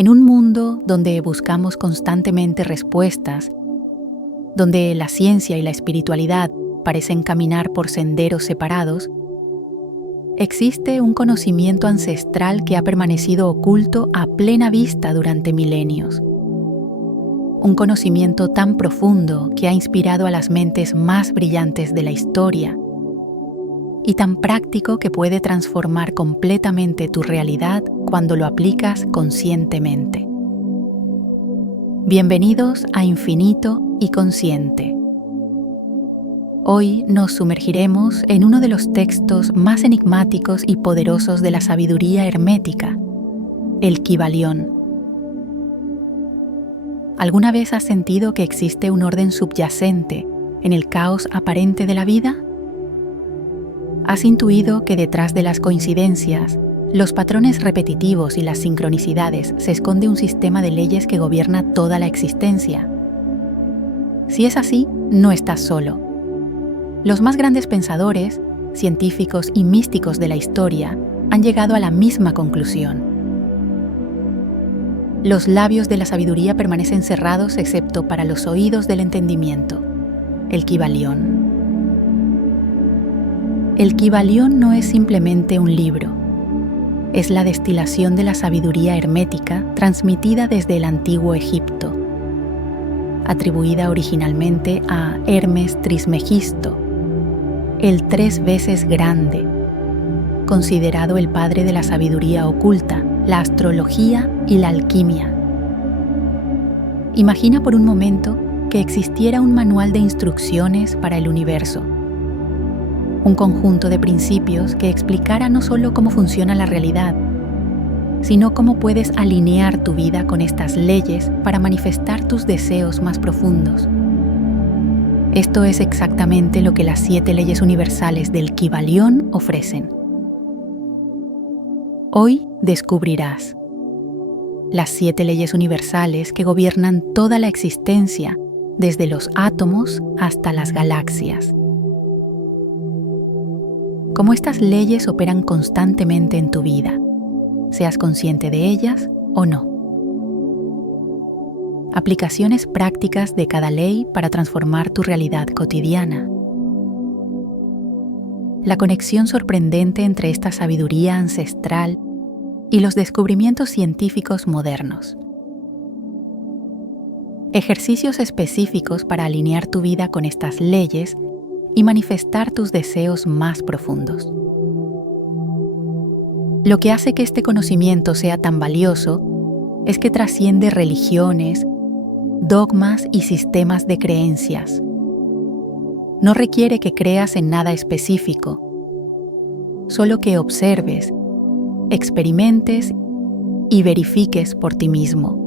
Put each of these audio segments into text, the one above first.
En un mundo donde buscamos constantemente respuestas, donde la ciencia y la espiritualidad parecen caminar por senderos separados, existe un conocimiento ancestral que ha permanecido oculto a plena vista durante milenios. Un conocimiento tan profundo que ha inspirado a las mentes más brillantes de la historia y tan práctico que puede transformar completamente tu realidad cuando lo aplicas conscientemente. Bienvenidos a Infinito y Consciente. Hoy nos sumergiremos en uno de los textos más enigmáticos y poderosos de la sabiduría hermética, el Kybalión. ¿Alguna vez has sentido que existe un orden subyacente en el caos aparente de la vida? ¿Has intuido que detrás de las coincidencias, los patrones repetitivos y las sincronicidades se esconde un sistema de leyes que gobierna toda la existencia? Si es así, no estás solo. Los más grandes pensadores, científicos y místicos de la historia han llegado a la misma conclusión. Los labios de la sabiduría permanecen cerrados excepto para los oídos del entendimiento. El Kybalión. El Kybalión no es simplemente un libro. Es la destilación de la sabiduría hermética transmitida desde el antiguo Egipto, atribuida originalmente a Hermes Trismegisto, el 3 veces grande, considerado el padre de la sabiduría oculta, la astrología y la alquimia. Imagina por un momento que existiera un manual de instrucciones para el universo, un conjunto de principios que explicara no solo cómo funciona la realidad, sino cómo puedes alinear tu vida con estas leyes para manifestar tus deseos más profundos. Esto es exactamente lo que las 7 leyes universales del Kybalión ofrecen. Hoy descubrirás las 7 leyes universales que gobiernan toda la existencia, desde los átomos hasta las galaxias. Cómo estas leyes operan constantemente en tu vida, seas consciente de ellas o no. Aplicaciones prácticas de cada ley para transformar tu realidad cotidiana. La conexión sorprendente entre esta sabiduría ancestral y los descubrimientos científicos modernos. Ejercicios específicos para alinear tu vida con estas leyes y manifestar tus deseos más profundos. Lo que hace que este conocimiento sea tan valioso es que trasciende religiones, dogmas y sistemas de creencias. No requiere que creas en nada específico, solo que observes, experimentes y verifiques por ti mismo.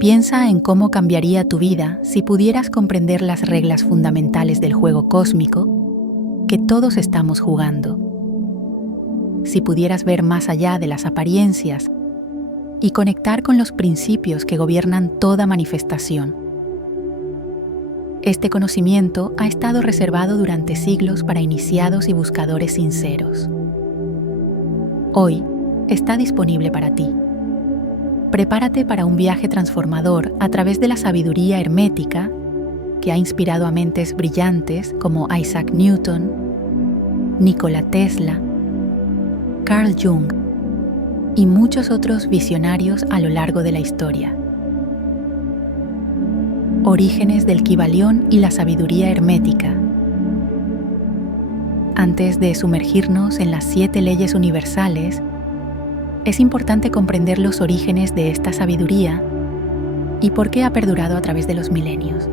Piensa en cómo cambiaría tu vida si pudieras comprender las reglas fundamentales del juego cósmico que todos estamos jugando. Si pudieras ver más allá de las apariencias y conectar con los principios que gobiernan toda manifestación. Este conocimiento ha estado reservado durante siglos para iniciados y buscadores sinceros. Hoy está disponible para ti. Prepárate para un viaje transformador a través de la sabiduría hermética que ha inspirado a mentes brillantes como Isaac Newton, Nikola Tesla, Carl Jung y muchos otros visionarios a lo largo de la historia. Orígenes del Kybalión y la sabiduría hermética. Antes de sumergirnos en las 7 leyes universales, es importante comprender los orígenes de esta sabiduría y por qué ha perdurado a través de los milenios.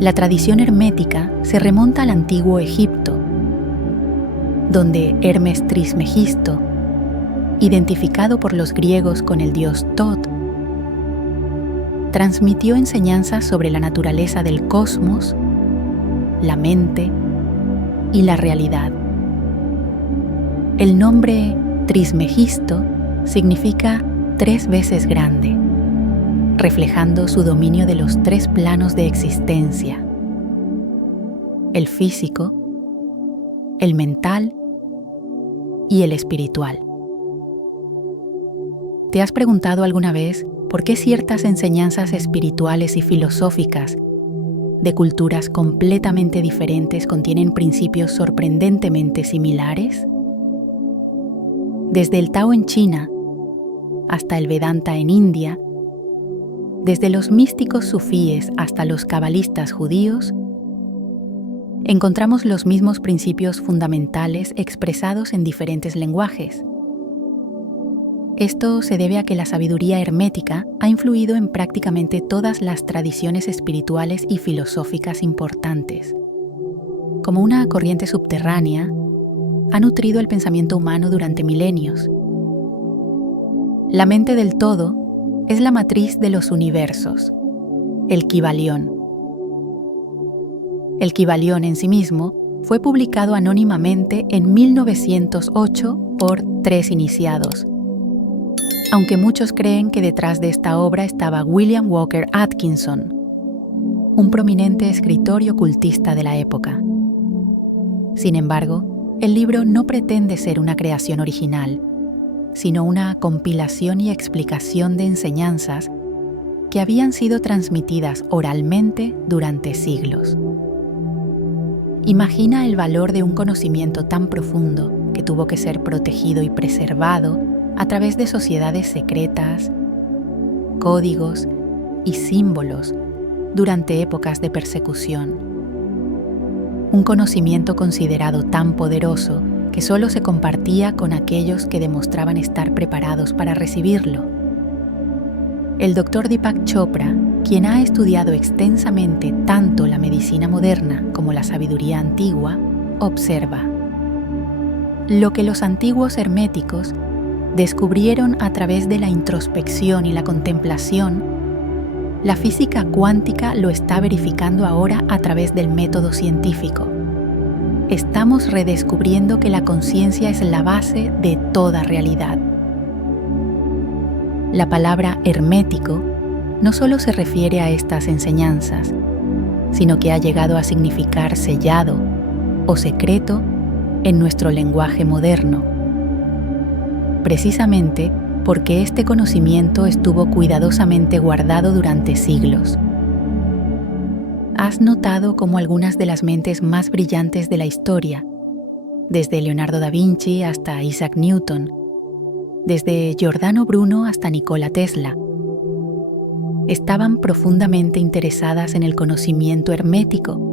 La tradición hermética se remonta al antiguo Egipto, donde Hermes Trismegisto, identificado por los griegos con el dios Tot, transmitió enseñanzas sobre la naturaleza del cosmos, la mente y la realidad. El nombre Trismegisto significa 3 veces grande, reflejando su dominio de los 3 planos de existencia: el físico, el mental y el espiritual. ¿Te has preguntado alguna vez por qué ciertas enseñanzas espirituales y filosóficas de culturas completamente diferentes contienen principios sorprendentemente similares? Desde el Tao en China hasta el Vedanta en India, desde los místicos sufíes hasta los cabalistas judíos, encontramos los mismos principios fundamentales expresados en diferentes lenguajes. Esto se debe a que la sabiduría hermética ha influido en prácticamente todas las tradiciones espirituales y filosóficas importantes. Como una corriente subterránea, ha nutrido el pensamiento humano durante milenios. La mente del todo es la matriz de los universos, el Kybalión. El Kybalión en sí mismo fue publicado anónimamente en 1908 por 3 iniciados, aunque muchos creen que detrás de esta obra estaba William Walker Atkinson, un prominente escritor y ocultista de la época. Sin embargo, el libro no pretende ser una creación original, sino una compilación y explicación de enseñanzas que habían sido transmitidas oralmente durante siglos. Imagina el valor de un conocimiento tan profundo que tuvo que ser protegido y preservado a través de sociedades secretas, códigos y símbolos durante épocas de persecución. Un conocimiento considerado tan poderoso que solo se compartía con aquellos que demostraban estar preparados para recibirlo. El Dr. Deepak Chopra, quien ha estudiado extensamente tanto la medicina moderna como la sabiduría antigua, observa: lo que los antiguos herméticos descubrieron a través de la introspección y la contemplación, la física cuántica lo está verificando ahora a través del método científico. Estamos redescubriendo que la conciencia es la base de toda realidad. La palabra hermético no solo se refiere a estas enseñanzas, sino que ha llegado a significar sellado o secreto en nuestro lenguaje moderno, precisamente porque este conocimiento estuvo cuidadosamente guardado durante siglos. ¿Has notado cómo algunas de las mentes más brillantes de la historia, desde Leonardo da Vinci hasta Isaac Newton, desde Giordano Bruno hasta Nikola Tesla, estaban profundamente interesadas en el conocimiento hermético?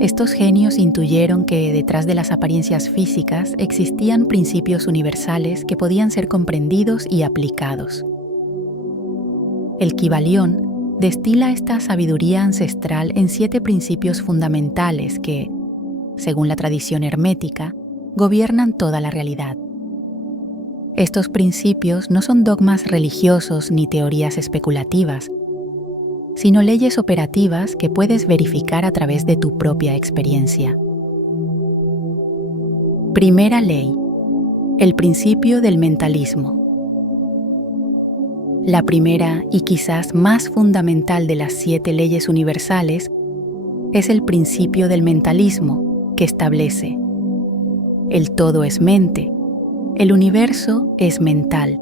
Estos genios intuyeron que detrás de las apariencias físicas existían principios universales que podían ser comprendidos y aplicados. El Kybalión destila esta sabiduría ancestral en 7 principios fundamentales que, según la tradición hermética, gobiernan toda la realidad. Estos principios no son dogmas religiosos ni teorías especulativas, sino leyes operativas que puedes verificar a través de tu propia experiencia. Primera ley: el principio del mentalismo. La primera y quizás más fundamental de las 7 leyes universales es el principio del mentalismo, que establece: el todo es mente, el universo es mental.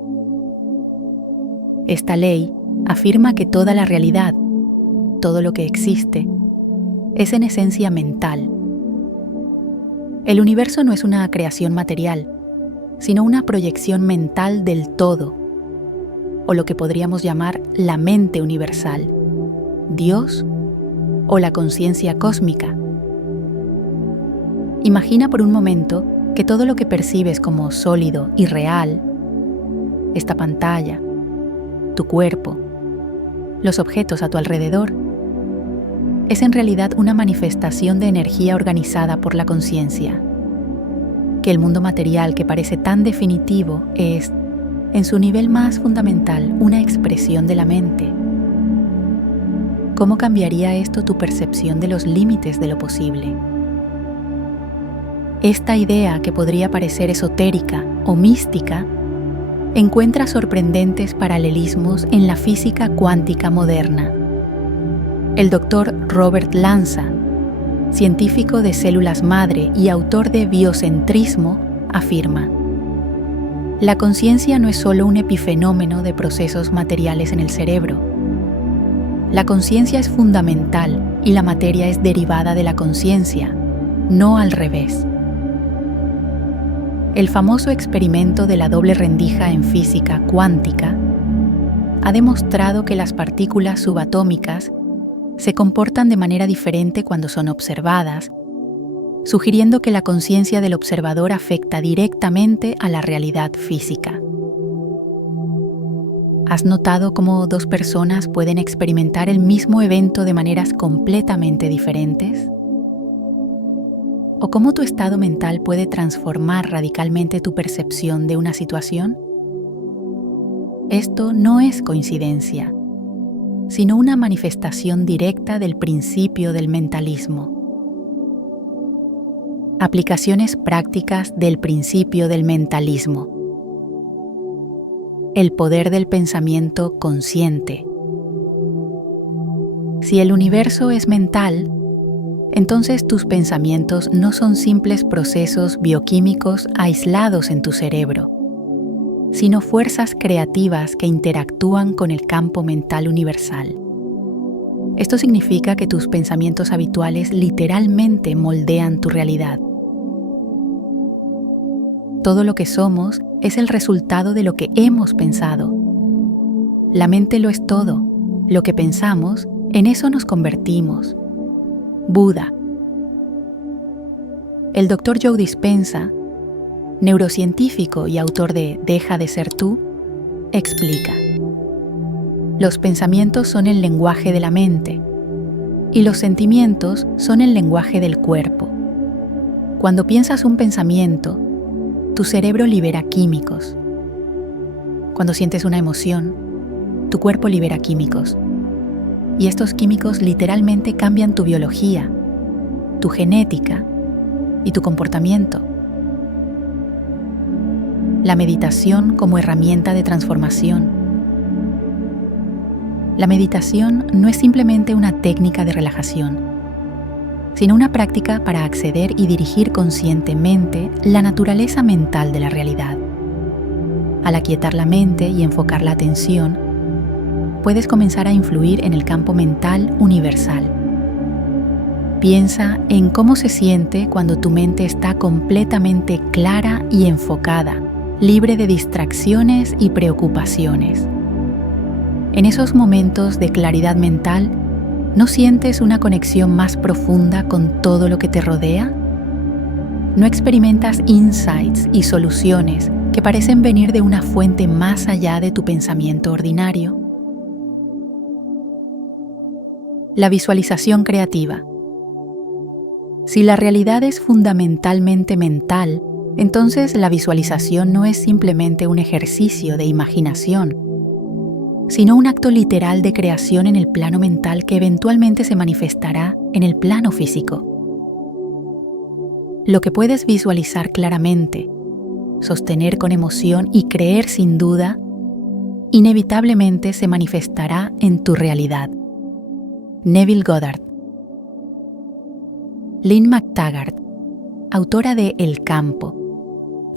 Esta ley afirma que toda la realidad, todo lo que existe, es en esencia mental. El universo no es una creación material, sino una proyección mental del todo, o lo que podríamos llamar la mente universal, Dios o la conciencia cósmica. Imagina por un momento que todo lo que percibes como sólido y real, esta pantalla, tu cuerpo, los objetos a tu alrededor, es en realidad una manifestación de energía organizada por la conciencia. Que el mundo material que parece tan definitivo es, en su nivel más fundamental, una expresión de la mente. ¿Cómo cambiaría esto tu percepción de los límites de lo posible? Esta idea, que podría parecer esotérica o mística, encuentra sorprendentes paralelismos en la física cuántica moderna. El Dr. Robert Lanza, científico de células madre y autor de Biocentrismo, afirma: La conciencia no es solo un epifenómeno de procesos materiales en el cerebro. La conciencia es fundamental y la materia es derivada de la conciencia, no al revés. El famoso experimento de la doble rendija en física cuántica ha demostrado que las partículas subatómicas se comportan de manera diferente cuando son observadas, sugiriendo que la conciencia del observador afecta directamente a la realidad física. ¿Has notado cómo dos personas pueden experimentar el mismo evento de maneras completamente diferentes? ¿O cómo tu estado mental puede transformar radicalmente tu percepción de una situación? Esto no es coincidencia, sino una manifestación directa del principio del mentalismo. Aplicaciones prácticas del principio del mentalismo. El poder del pensamiento consciente. Si el universo es mental, entonces tus pensamientos no son simples procesos bioquímicos aislados en tu cerebro, sino fuerzas creativas que interactúan con el campo mental universal. Esto significa que tus pensamientos habituales literalmente moldean tu realidad. Todo lo que somos es el resultado de lo que hemos pensado. La mente lo es todo. Lo que pensamos, en eso nos convertimos. Buda. El Dr. Joe Dispenza, neurocientífico y autor de Deja de ser tú, explica: los pensamientos son el lenguaje de la mente y los sentimientos son el lenguaje del cuerpo. Cuando piensas un pensamiento, tu cerebro libera químicos. Cuando sientes una emoción, tu cuerpo libera químicos. Y estos químicos literalmente cambian tu biología, tu genética y tu comportamiento. La meditación como herramienta de transformación. La meditación no es simplemente una técnica de relajación, sino una práctica para acceder y dirigir conscientemente la naturaleza mental de la realidad. Al aquietar la mente y enfocar la atención, puedes comenzar a influir en el campo mental universal. Piensa en cómo se siente cuando tu mente está completamente clara y enfocada, libre de distracciones y preocupaciones. En esos momentos de claridad mental, ¿no sientes una conexión más profunda con todo lo que te rodea? ¿No experimentas insights y soluciones que parecen venir de una fuente más allá de tu pensamiento ordinario? La visualización creativa. Si la realidad es fundamentalmente mental, entonces la visualización no es simplemente un ejercicio de imaginación, sino un acto literal de creación en el plano mental que eventualmente se manifestará en el plano físico. Lo que puedes visualizar claramente, sostener con emoción y creer sin duda, inevitablemente se manifestará en tu realidad. Neville Goddard. Lynn McTaggart, autora de El campo,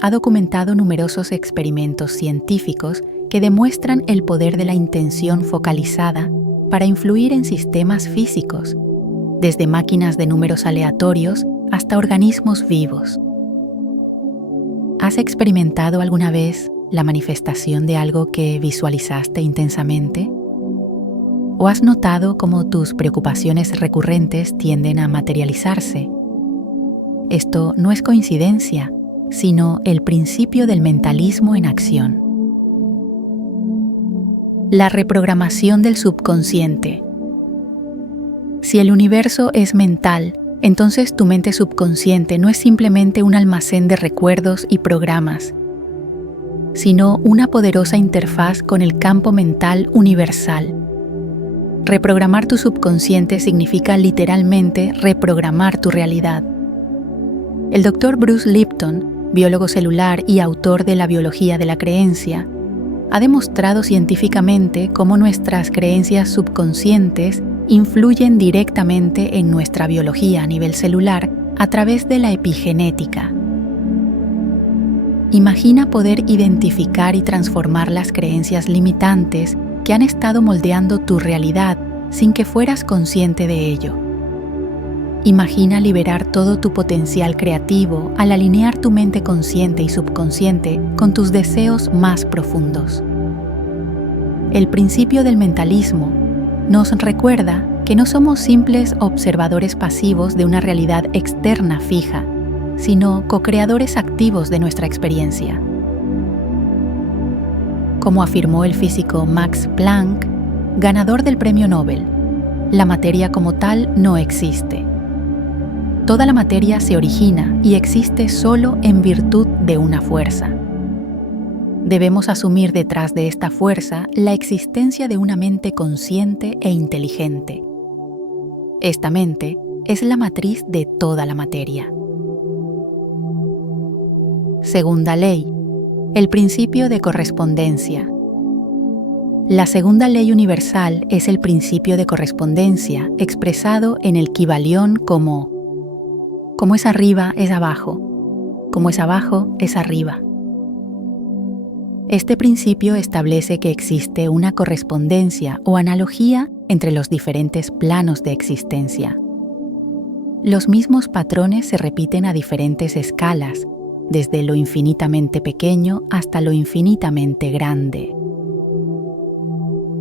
ha documentado numerosos experimentos científicos que demuestran el poder de la intención focalizada para influir en sistemas físicos, desde máquinas de números aleatorios hasta organismos vivos. ¿Has experimentado alguna vez la manifestación de algo que visualizaste intensamente? ¿O has notado cómo tus preocupaciones recurrentes tienden a materializarse? Esto no es coincidencia, sino el principio del mentalismo en acción. La reprogramación del subconsciente. Si el universo es mental, entonces tu mente subconsciente no es simplemente un almacén de recuerdos y programas, sino una poderosa interfaz con el campo mental universal. Reprogramar tu subconsciente significa literalmente reprogramar tu realidad. El Dr. Bruce Lipton, biólogo celular y autor de La biología de la creencia, ha demostrado científicamente cómo nuestras creencias subconscientes influyen directamente en nuestra biología a nivel celular a través de la epigenética. Imagina poder identificar y transformar las creencias limitantes que han estado moldeando tu realidad sin que fueras consciente de ello. Imagina liberar todo tu potencial creativo al alinear tu mente consciente y subconsciente con tus deseos más profundos. El principio del mentalismo nos recuerda que no somos simples observadores pasivos de una realidad externa fija, sino co-creadores activos de nuestra experiencia. Como afirmó el físico Max Planck, ganador del Premio Nobel, la materia como tal no existe. Toda la materia se origina y existe solo en virtud de una fuerza. Debemos asumir detrás de esta fuerza la existencia de una mente consciente e inteligente. Esta mente es la matriz de toda la materia. Segunda ley, el principio de correspondencia. La segunda ley universal es el principio de correspondencia expresado en el Kybalión como es arriba es abajo, como es abajo es arriba. Este principio establece que existe una correspondencia o analogía entre los diferentes planos de existencia. Los mismos patrones se repiten a diferentes escalas, desde lo infinitamente pequeño hasta lo infinitamente grande.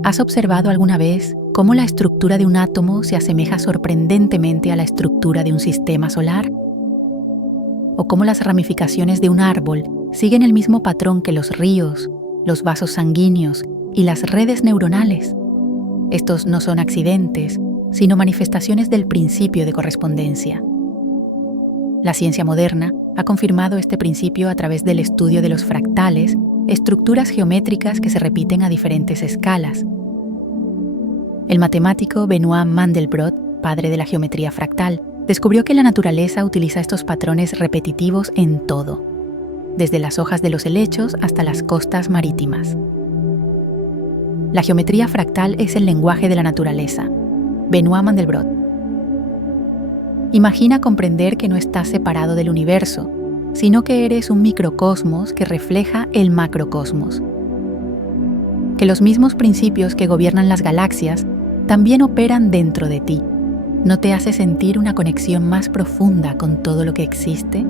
¿Has observado alguna vez cómo la estructura de un átomo se asemeja sorprendentemente a la estructura de un sistema solar? ¿O cómo las ramificaciones de un árbol siguen el mismo patrón que los ríos, los vasos sanguíneos y las redes neuronales? Estos no son accidentes, sino manifestaciones del principio de correspondencia. La ciencia moderna ha confirmado este principio a través del estudio de los fractales, estructuras geométricas que se repiten a diferentes escalas. El matemático Benoit Mandelbrot, padre de la geometría fractal, descubrió que la naturaleza utiliza estos patrones repetitivos en todo, desde las hojas de los helechos hasta las costas marítimas. La geometría fractal es el lenguaje de la naturaleza. Benoit Mandelbrot. Imagina comprender que no estás separado del universo, sino que eres un microcosmos que refleja el macrocosmos. Que los mismos principios que gobiernan las galaxias también operan dentro de ti. ¿No te hace sentir una conexión más profunda con todo lo que existe?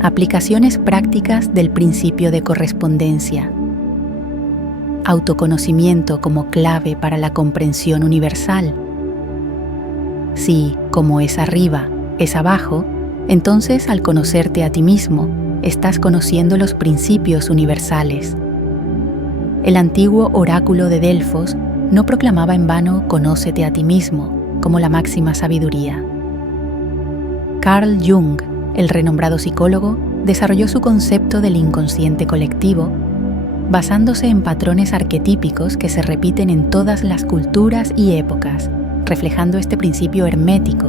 Aplicaciones prácticas del principio de correspondencia. Autoconocimiento como clave para la comprensión universal. Si, como es arriba, es abajo, entonces al conocerte a ti mismo, estás conociendo los principios universales. El antiguo oráculo de Delfos no proclamaba en vano «Conócete a ti mismo» como la máxima sabiduría. Carl Jung, el renombrado psicólogo, desarrolló su concepto del inconsciente colectivo basándose en patrones arquetípicos que se repiten en todas las culturas y épocas, reflejando este principio hermético.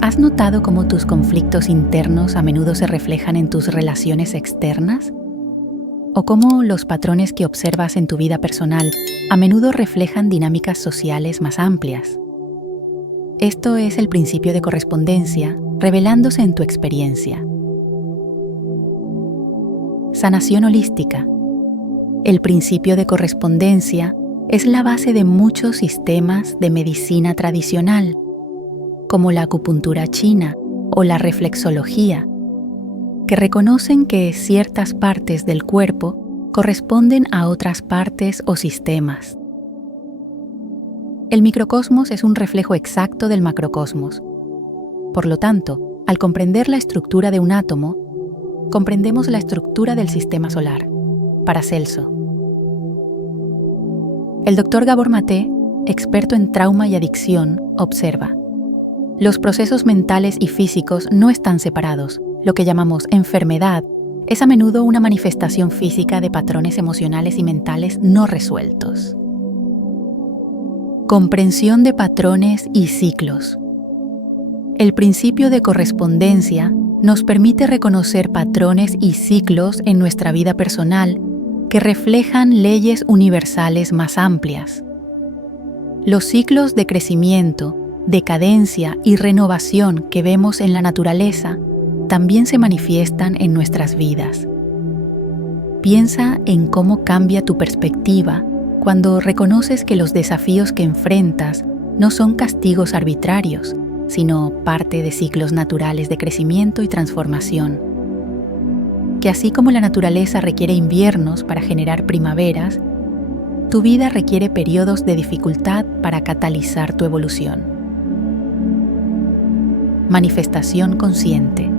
¿Has notado cómo tus conflictos internos a menudo se reflejan en tus relaciones externas? ¿O cómo los patrones que observas en tu vida personal a menudo reflejan dinámicas sociales más amplias? Esto es el principio de correspondencia revelándose en tu experiencia. Sanación holística. El principio de correspondencia es la base de muchos sistemas de medicina tradicional, como la acupuntura china o la reflexología, que reconocen que ciertas partes del cuerpo corresponden a otras partes o sistemas. El microcosmos es un reflejo exacto del macrocosmos. Por lo tanto, al comprender la estructura de un átomo, comprendemos la estructura del sistema solar. Paracelso. El Dr. Gabor Maté, experto en trauma y adicción, observa: los procesos mentales y físicos no están separados. Lo que llamamos enfermedad es a menudo una manifestación física de patrones emocionales y mentales no resueltos. Comprensión de patrones y ciclos. El principio de correspondencia nos permite reconocer patrones y ciclos en nuestra vida personal que reflejan leyes universales más amplias. Los ciclos de crecimiento, decadencia y renovación que vemos en la naturaleza también se manifiestan en nuestras vidas. Piensa en cómo cambia tu perspectiva cuando reconoces que los desafíos que enfrentas no son castigos arbitrarios, sino parte de ciclos naturales de crecimiento y transformación. Que así como la naturaleza requiere inviernos para generar primaveras, tu vida requiere periodos de dificultad para catalizar tu evolución. Manifestación consciente.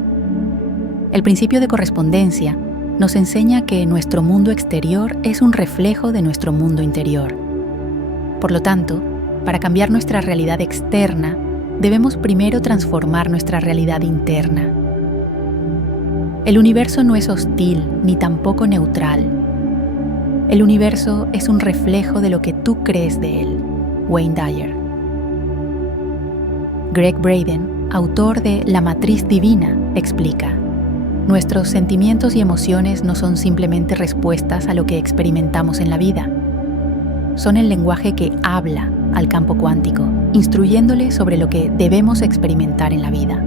El principio de correspondencia nos enseña que nuestro mundo exterior es un reflejo de nuestro mundo interior. Por lo tanto, para cambiar nuestra realidad externa, debemos primero transformar nuestra realidad interna. El universo no es hostil ni tampoco neutral. El universo es un reflejo de lo que tú crees de él. Wayne Dyer. Gregg Braden, autor de La Matriz Divina, explica: nuestros sentimientos y emociones no son simplemente respuestas a lo que experimentamos en la vida. Son el lenguaje que habla al campo cuántico, instruyéndole sobre lo que debemos experimentar en la vida.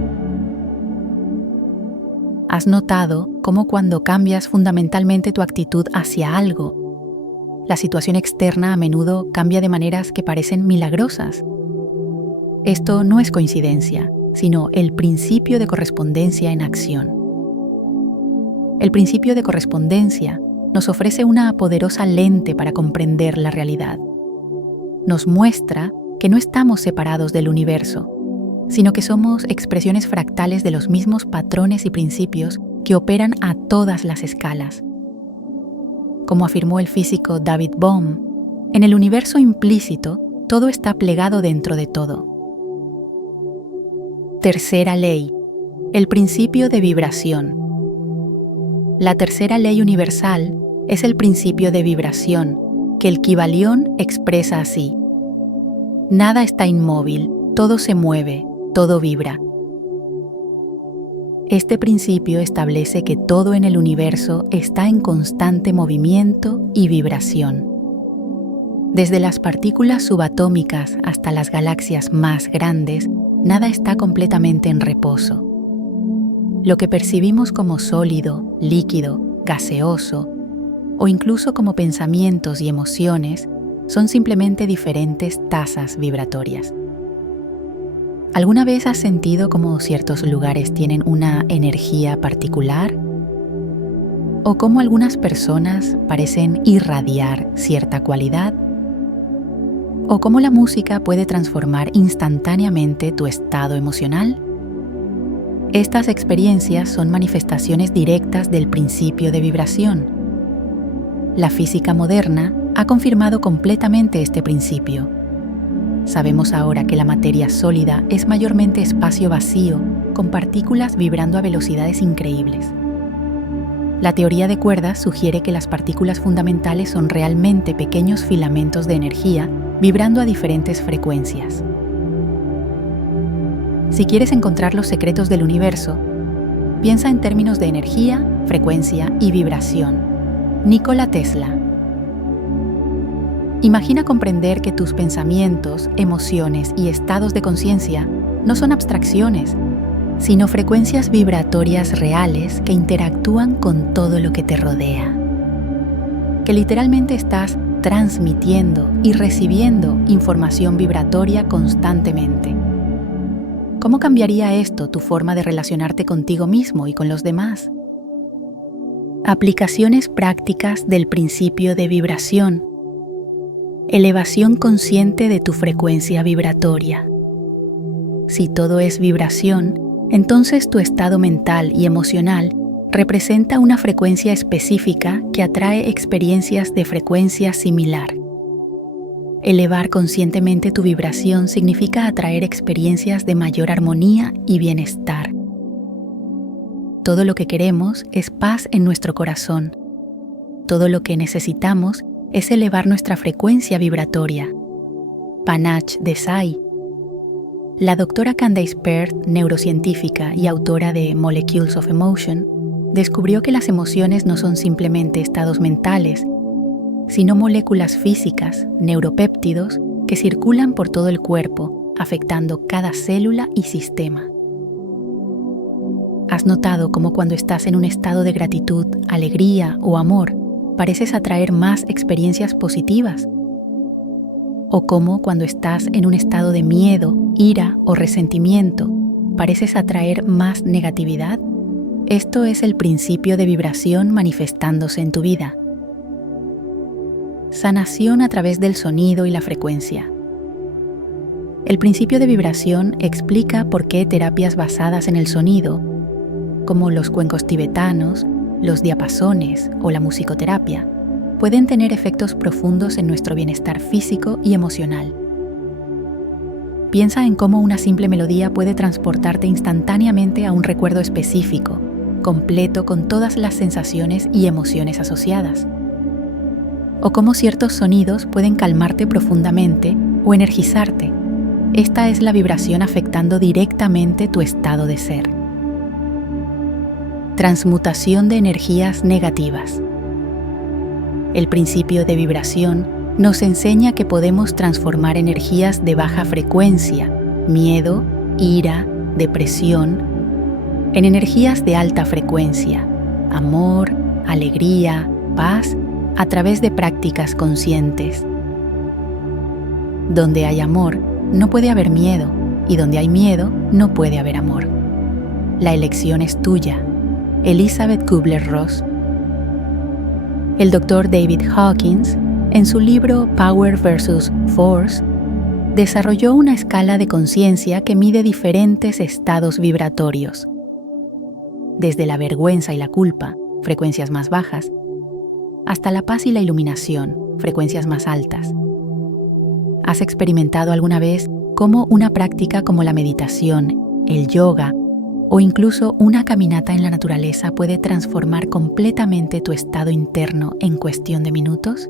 ¿Has notado cómo cuando cambias fundamentalmente tu actitud hacia algo, la situación externa a menudo cambia de maneras que parecen milagrosas? Esto no es coincidencia, sino el principio de correspondencia en acción. El principio de correspondencia nos ofrece una poderosa lente para comprender la realidad. Nos muestra que no estamos separados del universo, sino que somos expresiones fractales de los mismos patrones y principios que operan a todas las escalas. Como afirmó el físico David Bohm, en el universo implícito, todo está plegado dentro de todo. Tercera ley, el principio de vibración. La tercera ley universal es el principio de vibración, que el Kybalión expresa así: nada está inmóvil, todo se mueve, todo vibra. Este principio establece que todo en el universo está en constante movimiento y vibración. Desde las partículas subatómicas hasta las galaxias más grandes, nada está completamente en reposo. Lo que percibimos como sólido, líquido, gaseoso, o incluso como pensamientos y emociones, son simplemente diferentes tasas vibratorias. ¿Alguna vez has sentido como ciertos lugares tienen una energía particular? ¿O cómo algunas personas parecen irradiar cierta cualidad? ¿O cómo la música puede transformar instantáneamente tu estado emocional? Estas experiencias son manifestaciones directas del principio de vibración. La física moderna ha confirmado completamente este principio. Sabemos ahora que la materia sólida es mayormente espacio vacío, con partículas vibrando a velocidades increíbles. La teoría de cuerdas sugiere que las partículas fundamentales son realmente pequeños filamentos de energía vibrando a diferentes frecuencias. Si quieres encontrar los secretos del universo, piensa en términos de energía, frecuencia y vibración. Nikola Tesla. Imagina comprender que tus pensamientos, emociones y estados de conciencia no son abstracciones, sino frecuencias vibratorias reales que interactúan con todo lo que te rodea. Que literalmente estás transmitiendo y recibiendo información vibratoria constantemente. ¿Cómo cambiaría esto tu forma de relacionarte contigo mismo y con los demás? Aplicaciones prácticas del principio de vibración. Elevación consciente de tu frecuencia vibratoria. Si todo es vibración, entonces tu estado mental y emocional representa una frecuencia específica que atrae experiencias de frecuencia similar. Elevar conscientemente tu vibración significa atraer experiencias de mayor armonía y bienestar. Todo lo que queremos es paz en nuestro corazón. Todo lo que necesitamos es elevar nuestra frecuencia vibratoria. Panach Desai. La doctora Candace Pert, neurocientífica y autora de Molecules of Emotion, descubrió que las emociones no son simplemente estados mentales, sino moléculas físicas, neuropéptidos, que circulan por todo el cuerpo, afectando cada célula y sistema. ¿Has notado cómo cuando estás en un estado de gratitud, alegría o amor, pareces atraer más experiencias positivas? ¿O cómo cuando estás en un estado de miedo, ira o resentimiento, pareces atraer más negatividad? Esto es el principio de vibración manifestándose en tu vida. Sanación a través del sonido y la frecuencia. El principio de vibración explica por qué terapias basadas en el sonido, como los cuencos tibetanos, los diapasones o la musicoterapia, pueden tener efectos profundos en nuestro bienestar físico y emocional. Piensa en cómo una simple melodía puede transportarte instantáneamente a un recuerdo específico, completo con todas las sensaciones y emociones asociadas. O cómo ciertos sonidos pueden calmarte profundamente o energizarte. Esta es la vibración afectando directamente tu estado de ser. Transmutación de energías negativas. El principio de vibración nos enseña que podemos transformar energías de baja frecuencia, miedo, ira, depresión, en energías de alta frecuencia, amor, alegría, paz, a través de prácticas conscientes. Donde hay amor, no puede haber miedo, y donde hay miedo, no puede haber amor. La elección es tuya. Elizabeth Kubler-Ross. El Dr. David Hawkins, en su libro Power vs. Force, desarrolló una escala de conciencia que mide diferentes estados vibratorios. Desde la vergüenza y la culpa, frecuencias más bajas, hasta la paz y la iluminación, frecuencias más altas. ¿Has experimentado alguna vez cómo una práctica como la meditación, el yoga o incluso una caminata en la naturaleza puede transformar completamente tu estado interno en cuestión de minutos?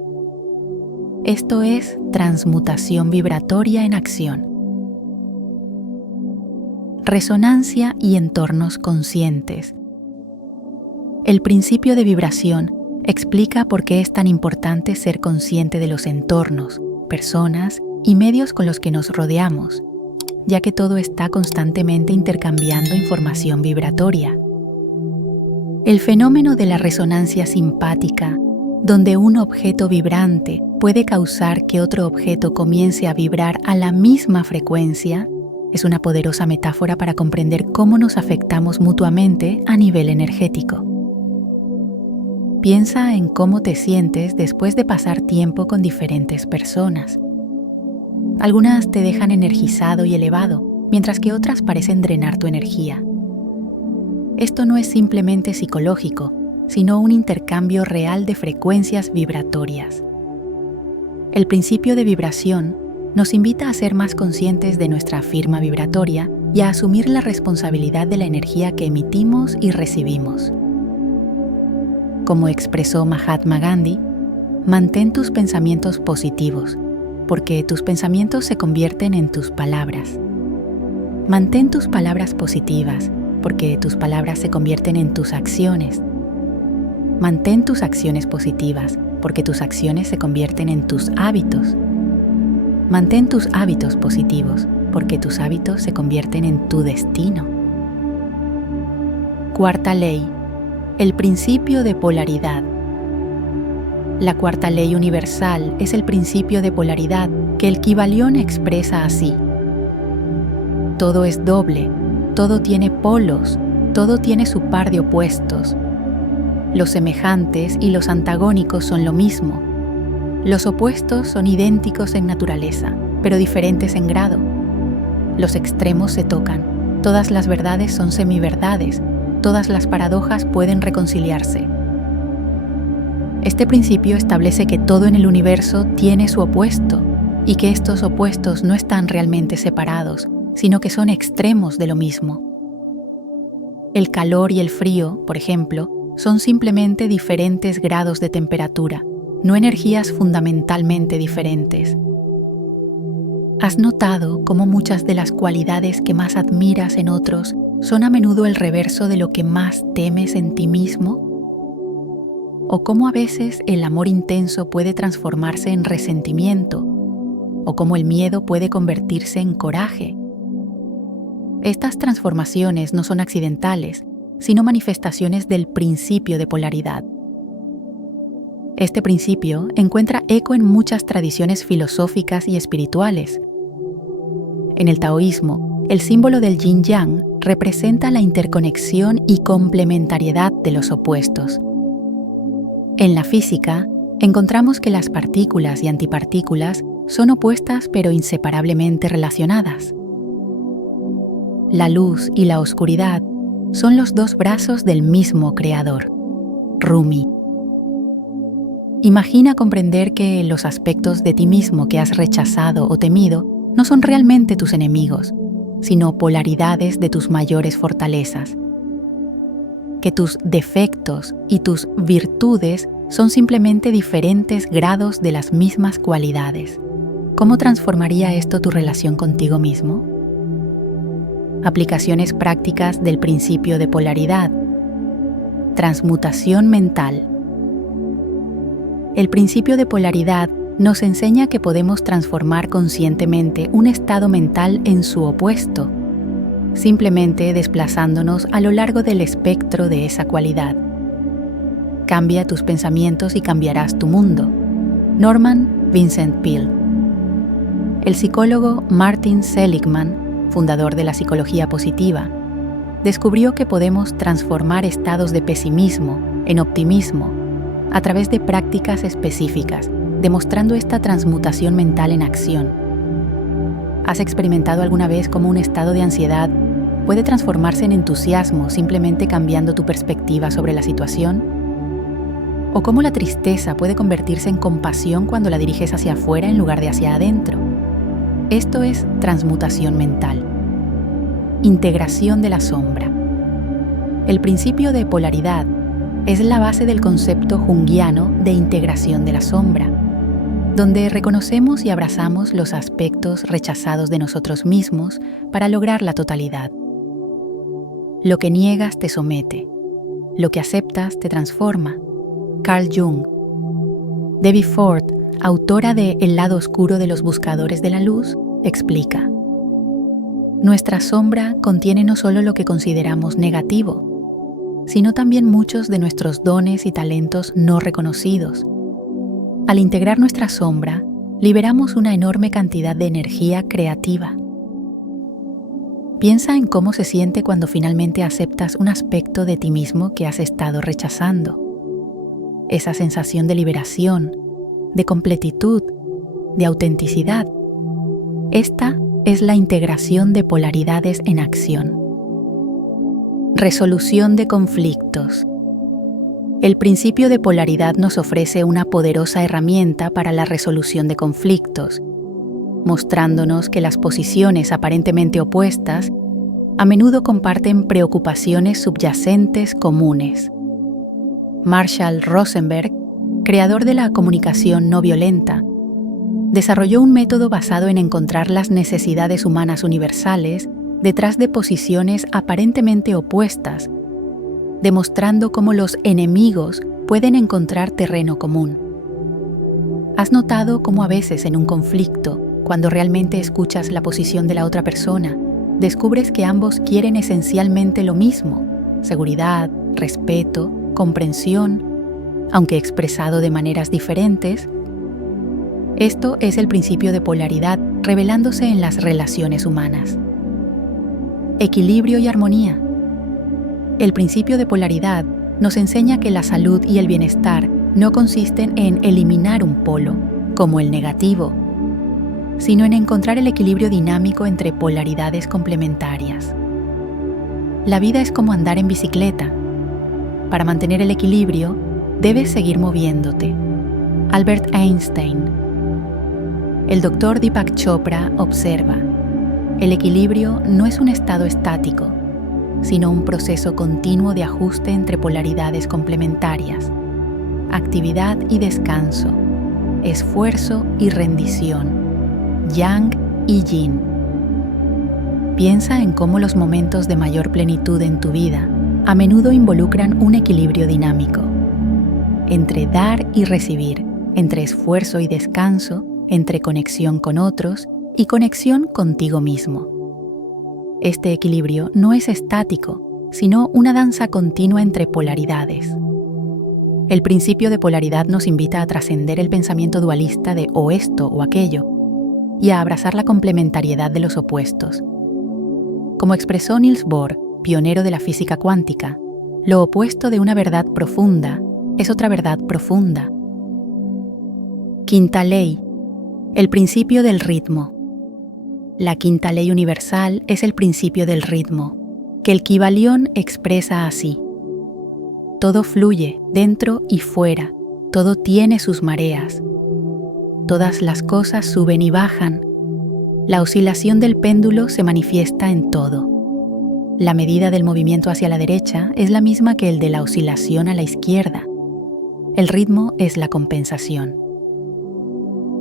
Esto es transmutación vibratoria en acción. Resonancia y entornos conscientes. El principio de vibración explica por qué es tan importante ser consciente de los entornos, personas y medios con los que nos rodeamos, ya que todo está constantemente intercambiando información vibratoria. El fenómeno de la resonancia simpática, donde un objeto vibrante puede causar que otro objeto comience a vibrar a la misma frecuencia, es una poderosa metáfora para comprender cómo nos afectamos mutuamente a nivel energético. Piensa en cómo te sientes después de pasar tiempo con diferentes personas. Algunas te dejan energizado y elevado, mientras que otras parecen drenar tu energía. Esto no es simplemente psicológico, sino un intercambio real de frecuencias vibratorias. El principio de vibración nos invita a ser más conscientes de nuestra firma vibratoria y a asumir la responsabilidad de la energía que emitimos y recibimos. Como expresó Mahatma Gandhi, mantén tus pensamientos positivos, porque tus pensamientos se convierten en tus palabras. Mantén tus palabras positivas, porque tus palabras se convierten en tus acciones. Mantén tus acciones positivas, porque tus acciones se convierten en tus hábitos. Mantén tus hábitos positivos, porque tus hábitos se convierten en tu destino. Cuarta ley. El principio de polaridad. La cuarta ley universal es el principio de polaridad que el Kybalión expresa así. Todo es doble, todo tiene polos, todo tiene su par de opuestos. Los semejantes y los antagónicos son lo mismo. Los opuestos son idénticos en naturaleza, pero diferentes en grado. Los extremos se tocan, todas las verdades son semiverdades, todas las paradojas pueden reconciliarse. Este principio establece que todo en el universo tiene su opuesto y que estos opuestos no están realmente separados, sino que son extremos de lo mismo. El calor y el frío, por ejemplo, son simplemente diferentes grados de temperatura, no energías fundamentalmente diferentes. ¿Has notado cómo muchas de las cualidades que más admiras en otros son a menudo el reverso de lo que más temes en ti mismo? ¿O cómo a veces el amor intenso puede transformarse en resentimiento? ¿O cómo el miedo puede convertirse en coraje? Estas transformaciones no son accidentales, sino manifestaciones del principio de polaridad. Este principio encuentra eco en muchas tradiciones filosóficas y espirituales. En el taoísmo, el símbolo del yin-yang representa la interconexión y complementariedad de los opuestos. En la física, encontramos que las partículas y antipartículas son opuestas pero inseparablemente relacionadas. La luz y la oscuridad son los dos brazos del mismo creador, Rumi. Imagina comprender que los aspectos de ti mismo que has rechazado o temido no son realmente tus enemigos, sino polaridades de tus mayores fortalezas. Que tus defectos y tus virtudes son simplemente diferentes grados de las mismas cualidades. ¿Cómo transformaría esto tu relación contigo mismo? Aplicaciones prácticas del principio de polaridad. Transmutación mental. El principio de polaridad nos enseña que podemos transformar conscientemente un estado mental en su opuesto, simplemente desplazándonos a lo largo del espectro de esa cualidad. Cambia tus pensamientos y cambiarás tu mundo. Norman Vincent Peale. El psicólogo Martin Seligman, fundador de la psicología positiva, descubrió que podemos transformar estados de pesimismo en optimismo a través de prácticas específicas, demostrando esta transmutación mental en acción. ¿Has experimentado alguna vez cómo un estado de ansiedad puede transformarse en entusiasmo simplemente cambiando tu perspectiva sobre la situación? ¿O cómo la tristeza puede convertirse en compasión cuando la diriges hacia afuera en lugar de hacia adentro? Esto es transmutación mental. Integración de la sombra. El principio de polaridad es la base del concepto junguiano de integración de la sombra, donde reconocemos y abrazamos los aspectos rechazados de nosotros mismos para lograr la totalidad. Lo que niegas te somete, lo que aceptas te transforma. Carl Jung. Debbie Ford, autora de El lado oscuro de los buscadores de la luz, explica: nuestra sombra contiene no solo lo que consideramos negativo, sino también muchos de nuestros dones y talentos no reconocidos. Al integrar nuestra sombra, liberamos una enorme cantidad de energía creativa. Piensa en cómo se siente cuando finalmente aceptas un aspecto de ti mismo que has estado rechazando. Esa sensación de liberación, de completitud, de autenticidad. Esta es la integración de polaridades en acción. Resolución de conflictos. El principio de polaridad nos ofrece una poderosa herramienta para la resolución de conflictos, mostrándonos que las posiciones aparentemente opuestas a menudo comparten preocupaciones subyacentes comunes. Marshall Rosenberg, creador de la comunicación no violenta, desarrolló un método basado en encontrar las necesidades humanas universales detrás de posiciones aparentemente opuestas, demostrando cómo los enemigos pueden encontrar terreno común. ¿Has notado cómo a veces en un conflicto, cuando realmente escuchas la posición de la otra persona, descubres que ambos quieren esencialmente lo mismo: seguridad, respeto, comprensión, aunque expresado de maneras diferentes? Esto es el principio de polaridad revelándose en las relaciones humanas. Equilibrio y armonía. El principio de polaridad nos enseña que la salud y el bienestar no consisten en eliminar un polo, como el negativo, sino en encontrar el equilibrio dinámico entre polaridades complementarias. La vida es como andar en bicicleta. Para mantener el equilibrio, debes seguir moviéndote. Albert Einstein. El Dr. Deepak Chopra observa: el equilibrio no es un estado estático, sino un proceso continuo de ajuste entre polaridades complementarias, actividad y descanso, esfuerzo y rendición, yang y yin. Piensa en cómo los momentos de mayor plenitud en tu vida a menudo involucran un equilibrio dinámico, entre dar y recibir, entre esfuerzo y descanso, entre conexión con otros y conexión contigo mismo. Este equilibrio no es estático, sino una danza continua entre polaridades. El principio de polaridad nos invita a trascender el pensamiento dualista de o esto o aquello y a abrazar la complementariedad de los opuestos. Como expresó Niels Bohr, pionero de la física cuántica, lo opuesto de una verdad profunda es otra verdad profunda. Quinta ley, el principio del ritmo. La quinta ley universal es el principio del ritmo, que el Kybalión expresa así. Todo fluye dentro y fuera, todo tiene sus mareas. Todas las cosas suben y bajan. La oscilación del péndulo se manifiesta en todo. La medida del movimiento hacia la derecha es la misma que el de la oscilación a la izquierda. El ritmo es la compensación.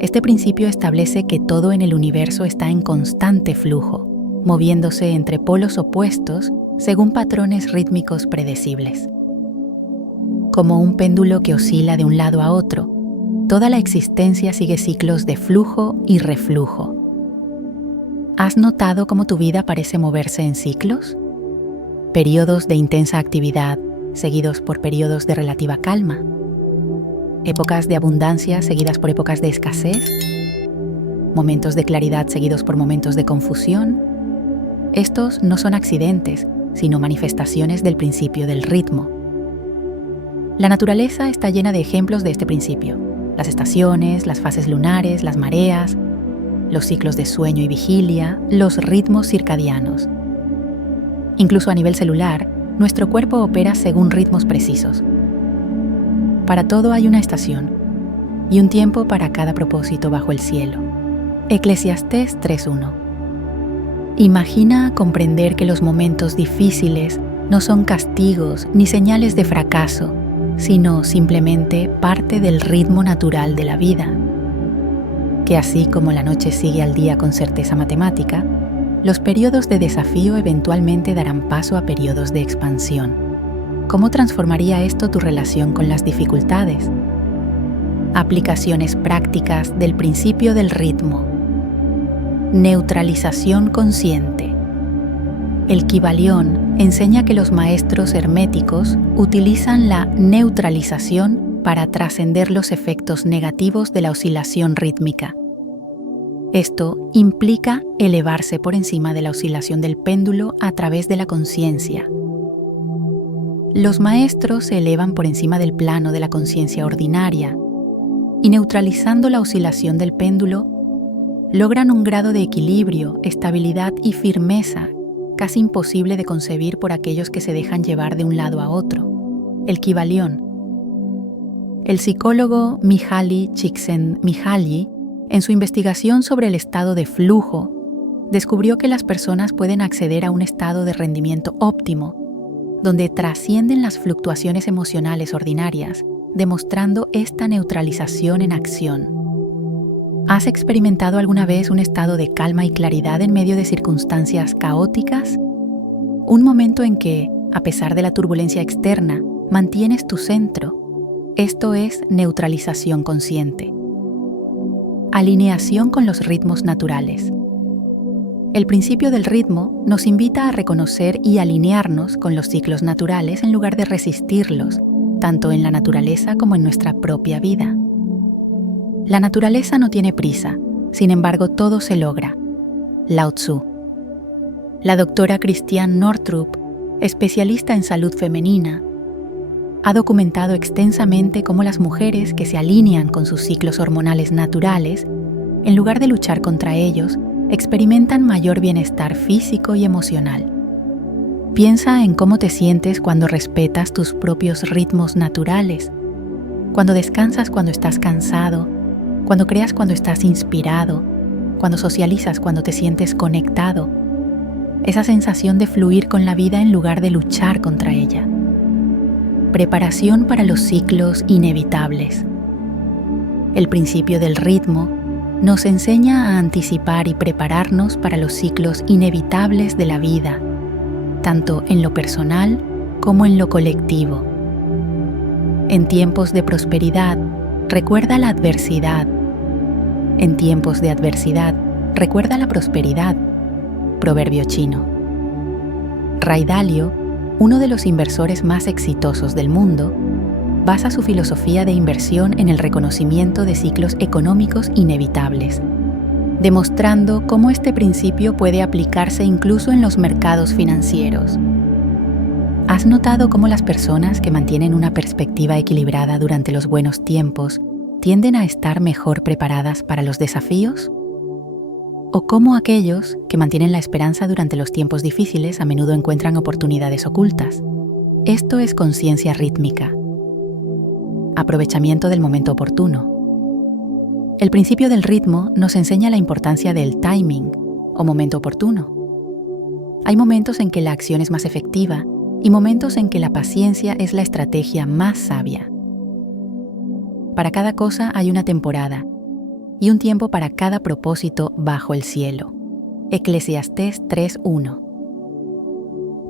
Este principio establece que todo en el universo está en constante flujo, moviéndose entre polos opuestos según patrones rítmicos predecibles. Como un péndulo que oscila de un lado a otro, toda la existencia sigue ciclos de flujo y reflujo. ¿Has notado cómo tu vida parece moverse en ciclos? Periodos de intensa actividad, seguidos por periodos de relativa calma. Épocas de abundancia seguidas por épocas de escasez. Momentos de claridad seguidos por momentos de confusión. Estos no son accidentes, sino manifestaciones del principio del ritmo. La naturaleza está llena de ejemplos de este principio. Las estaciones, las fases lunares, las mareas, los ciclos de sueño y vigilia, los ritmos circadianos. Incluso a nivel celular, nuestro cuerpo opera según ritmos precisos. Para todo hay una estación y un tiempo para cada propósito bajo el cielo. Eclesiastés 3:1. Imagina comprender que los momentos difíciles no son castigos ni señales de fracaso, sino simplemente parte del ritmo natural de la vida. Que así como la noche sigue al día con certeza matemática, los periodos de desafío eventualmente darán paso a periodos de expansión. ¿Cómo transformaría esto tu relación con las dificultades? Aplicaciones prácticas del principio del ritmo. Neutralización consciente. El Kybalión enseña que los maestros herméticos utilizan la neutralización para trascender los efectos negativos de la oscilación rítmica. Esto implica elevarse por encima de la oscilación del péndulo a través de la conciencia. Los maestros se elevan por encima del plano de la conciencia ordinaria y, neutralizando la oscilación del péndulo, logran un grado de equilibrio, estabilidad y firmeza casi imposible de concebir por aquellos que se dejan llevar de un lado a otro. El Kybalión. El psicólogo Mihaly Csikszentmihalyi, en su investigación sobre el estado de flujo, descubrió que las personas pueden acceder a un estado de rendimiento óptimo, donde trascienden las fluctuaciones emocionales ordinarias, demostrando esta neutralización en acción. ¿Has experimentado alguna vez un estado de calma y claridad en medio de circunstancias caóticas? Un momento en que, a pesar de la turbulencia externa, mantienes tu centro. Esto es neutralización consciente. Alineación con los ritmos naturales. El principio del ritmo nos invita a reconocer y alinearnos con los ciclos naturales en lugar de resistirlos, tanto en la naturaleza como en nuestra propia vida. La naturaleza no tiene prisa, sin embargo todo se logra. Lao Tzu. La doctora Christiane Northrup, especialista en salud femenina, ha documentado extensamente cómo las mujeres que se alinean con sus ciclos hormonales naturales, en lugar de luchar contra ellos, experimentan mayor bienestar físico y emocional. Piensa en cómo te sientes cuando respetas tus propios ritmos naturales, cuando descansas cuando estás cansado, cuando creas cuando estás inspirado, cuando socializas cuando te sientes conectado. Esa sensación de fluir con la vida en lugar de luchar contra ella. Preparación para los ciclos inevitables. El principio del ritmo nos enseña a anticipar y prepararnos para los ciclos inevitables de la vida, tanto en lo personal como en lo colectivo. En tiempos de prosperidad, recuerda la adversidad. En tiempos de adversidad, recuerda la prosperidad. Proverbio chino. Ray Dalio, uno de los inversores más exitosos del mundo, basa su filosofía de inversión en el reconocimiento de ciclos económicos inevitables, demostrando cómo este principio puede aplicarse incluso en los mercados financieros. ¿Has notado cómo las personas que mantienen una perspectiva equilibrada durante los buenos tiempos tienden a estar mejor preparadas para los desafíos? ¿O cómo aquellos que mantienen la esperanza durante los tiempos difíciles a menudo encuentran oportunidades ocultas? Esto es conciencia rítmica. Aprovechamiento del momento oportuno. El principio del ritmo nos enseña la importancia del timing o momento oportuno. Hay momentos en que la acción es más efectiva y momentos en que la paciencia es la estrategia más sabia. Para cada cosa hay una temporada y un tiempo para cada propósito bajo el cielo. Eclesiastés 3:1.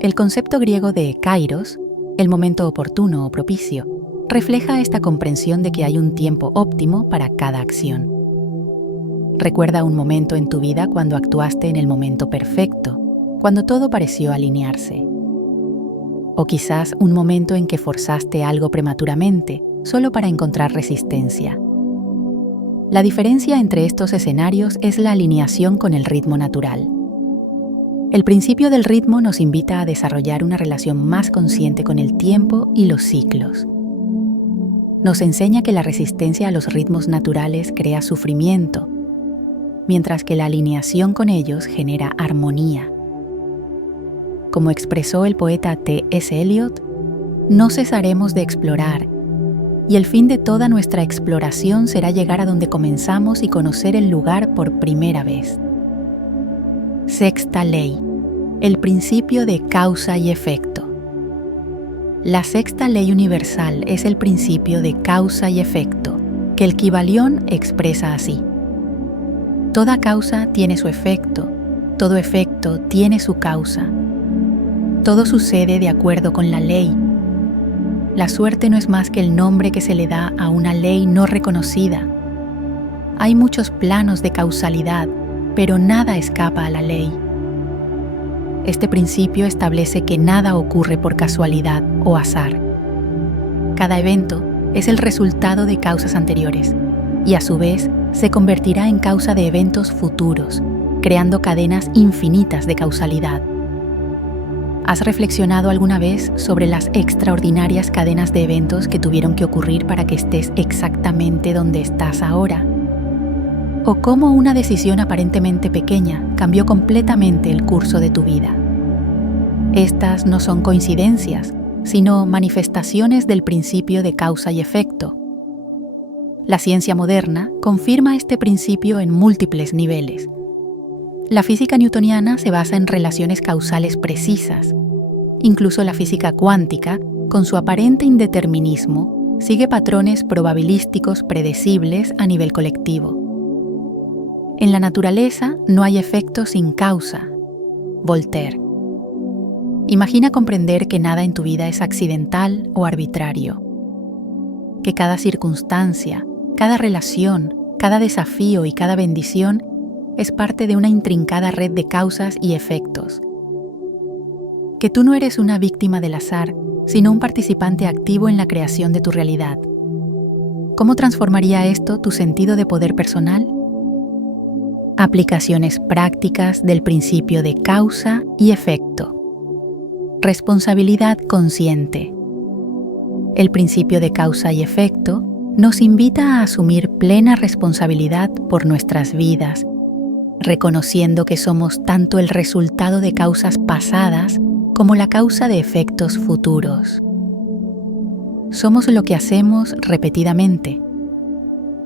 El concepto griego de kairos, el momento oportuno o propicio, refleja esta comprensión de que hay un tiempo óptimo para cada acción. Recuerda un momento en tu vida cuando actuaste en el momento perfecto, cuando todo pareció alinearse. O quizás un momento en que forzaste algo prematuramente, solo para encontrar resistencia. La diferencia entre estos escenarios es la alineación con el ritmo natural. El principio del ritmo nos invita a desarrollar una relación más consciente con el tiempo y los ciclos. Nos enseña que la resistencia a los ritmos naturales crea sufrimiento, mientras que la alineación con ellos genera armonía. Como expresó el poeta T.S. Eliot, no cesaremos de explorar, y el fin de toda nuestra exploración será llegar a donde comenzamos y conocer el lugar por primera vez. Sexta ley, el principio de causa y efecto. La sexta ley universal es el principio de causa y efecto, que el Kybalión expresa así. Toda causa tiene su efecto, todo efecto tiene su causa. Todo sucede de acuerdo con la ley. La suerte no es más que el nombre que se le da a una ley no reconocida. Hay muchos planos de causalidad, pero nada escapa a la ley. Este principio establece que nada ocurre por casualidad o azar. Cada evento es el resultado de causas anteriores y a su vez se convertirá en causa de eventos futuros, creando cadenas infinitas de causalidad. ¿Has reflexionado alguna vez sobre las extraordinarias cadenas de eventos que tuvieron que ocurrir para que estés exactamente donde estás ahora? ¿O cómo una decisión aparentemente pequeña cambió completamente el curso de tu vida? Estas no son coincidencias, sino manifestaciones del principio de causa y efecto. La ciencia moderna confirma este principio en múltiples niveles. La física newtoniana se basa en relaciones causales precisas. Incluso la física cuántica, con su aparente indeterminismo, sigue patrones probabilísticos predecibles a nivel colectivo. En la naturaleza no hay efecto sin causa. Voltaire. Imagina comprender que nada en tu vida es accidental o arbitrario. Que cada circunstancia, cada relación, cada desafío y cada bendición es parte de una intrincada red de causas y efectos. Que tú no eres una víctima del azar, sino un participante activo en la creación de tu realidad. ¿Cómo transformaría esto tu sentido de poder personal? Aplicaciones prácticas del principio de causa y efecto. Responsabilidad consciente. El principio de causa y efecto nos invita a asumir plena responsabilidad por nuestras vidas, reconociendo que somos tanto el resultado de causas pasadas como la causa de efectos futuros. Somos lo que hacemos repetidamente.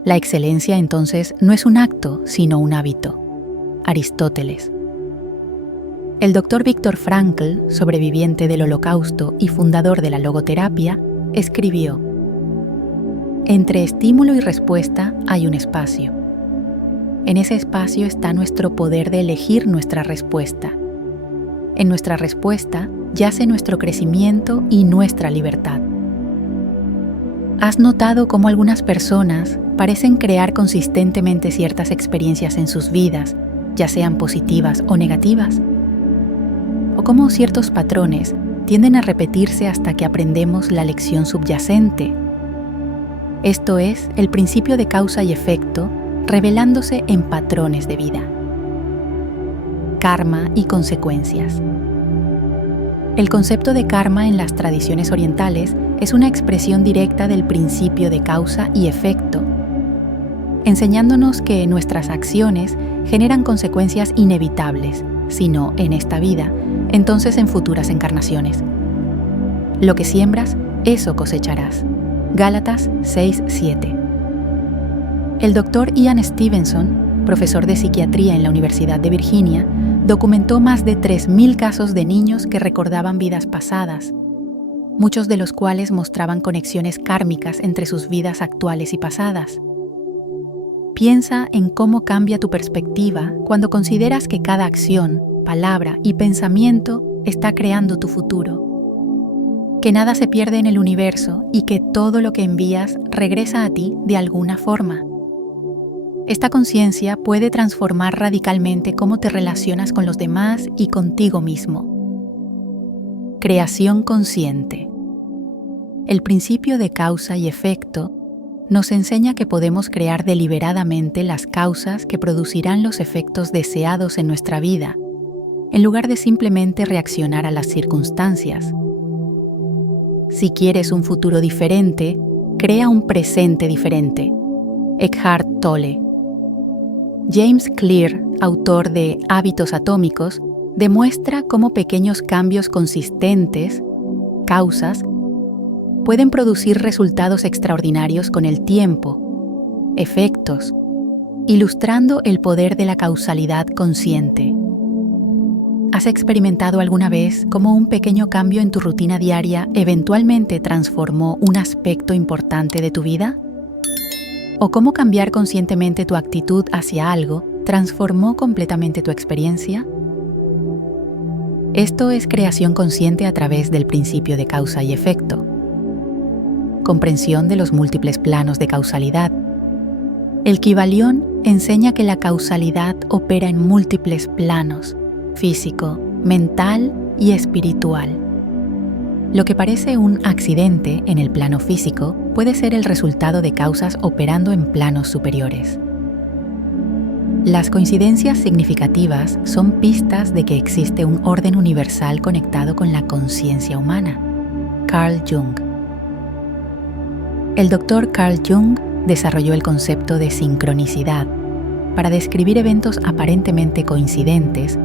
La excelencia, entonces, no es un acto, sino un hábito. Aristóteles. El Dr. Viktor Frankl, sobreviviente del Holocausto y fundador de la logoterapia, escribió: entre estímulo y respuesta hay un espacio. En ese espacio está nuestro poder de elegir nuestra respuesta. En nuestra respuesta yace nuestro crecimiento y nuestra libertad. ¿Has notado cómo algunas personas parecen crear consistentemente ciertas experiencias en sus vidas, ya sean positivas o negativas? ¿O cómo ciertos patrones tienden a repetirse hasta que aprendemos la lección subyacente. Esto es el principio de causa y efecto revelándose en patrones de vida. Karma y consecuencias. El concepto de karma en las tradiciones orientales es una expresión directa del principio de causa y efecto, enseñándonos que nuestras acciones generan consecuencias inevitables, si no en esta vida, entonces en futuras encarnaciones. Lo que siembras, eso cosecharás. Gálatas 6:7. El Dr. Ian Stevenson, profesor de psiquiatría en la Universidad de Virginia, documentó más de 3.000 casos de niños que recordaban vidas pasadas, muchos de los cuales mostraban conexiones kármicas entre sus vidas actuales y pasadas. Piensa en cómo cambia tu perspectiva cuando consideras que cada acción, palabra y pensamiento está creando tu futuro. Que nada se pierde en el universo y que todo lo que envías regresa a ti de alguna forma. Esta conciencia puede transformar radicalmente cómo te relacionas con los demás y contigo mismo. Creación consciente. El principio de causa y efecto nos enseña que podemos crear deliberadamente las causas que producirán los efectos deseados en nuestra vida, en lugar de simplemente reaccionar a las circunstancias. Si quieres un futuro diferente, crea un presente diferente. Eckhart Tolle. James Clear, autor de Hábitos Atómicos, demuestra cómo pequeños cambios consistentes, causas, pueden producir resultados extraordinarios con el tiempo, efectos, ilustrando el poder de la causalidad consciente. ¿Has experimentado alguna vez cómo un pequeño cambio en tu rutina diaria eventualmente transformó un aspecto importante de tu vida? ¿O cómo cambiar conscientemente tu actitud hacia algo transformó completamente tu experiencia? Esto es creación consciente a través del principio de causa y efecto. Comprensión de los múltiples planos de causalidad. El Kybalión enseña que la causalidad opera en múltiples planos: físico, mental y espiritual. Lo que parece un accidente en el plano físico puede ser el resultado de causas operando en planos superiores. Las coincidencias significativas son pistas de que existe un orden universal conectado con la conciencia humana. Carl Jung. El Dr. Carl Jung desarrolló el concepto de sincronicidad para describir eventos aparentemente coincidentes,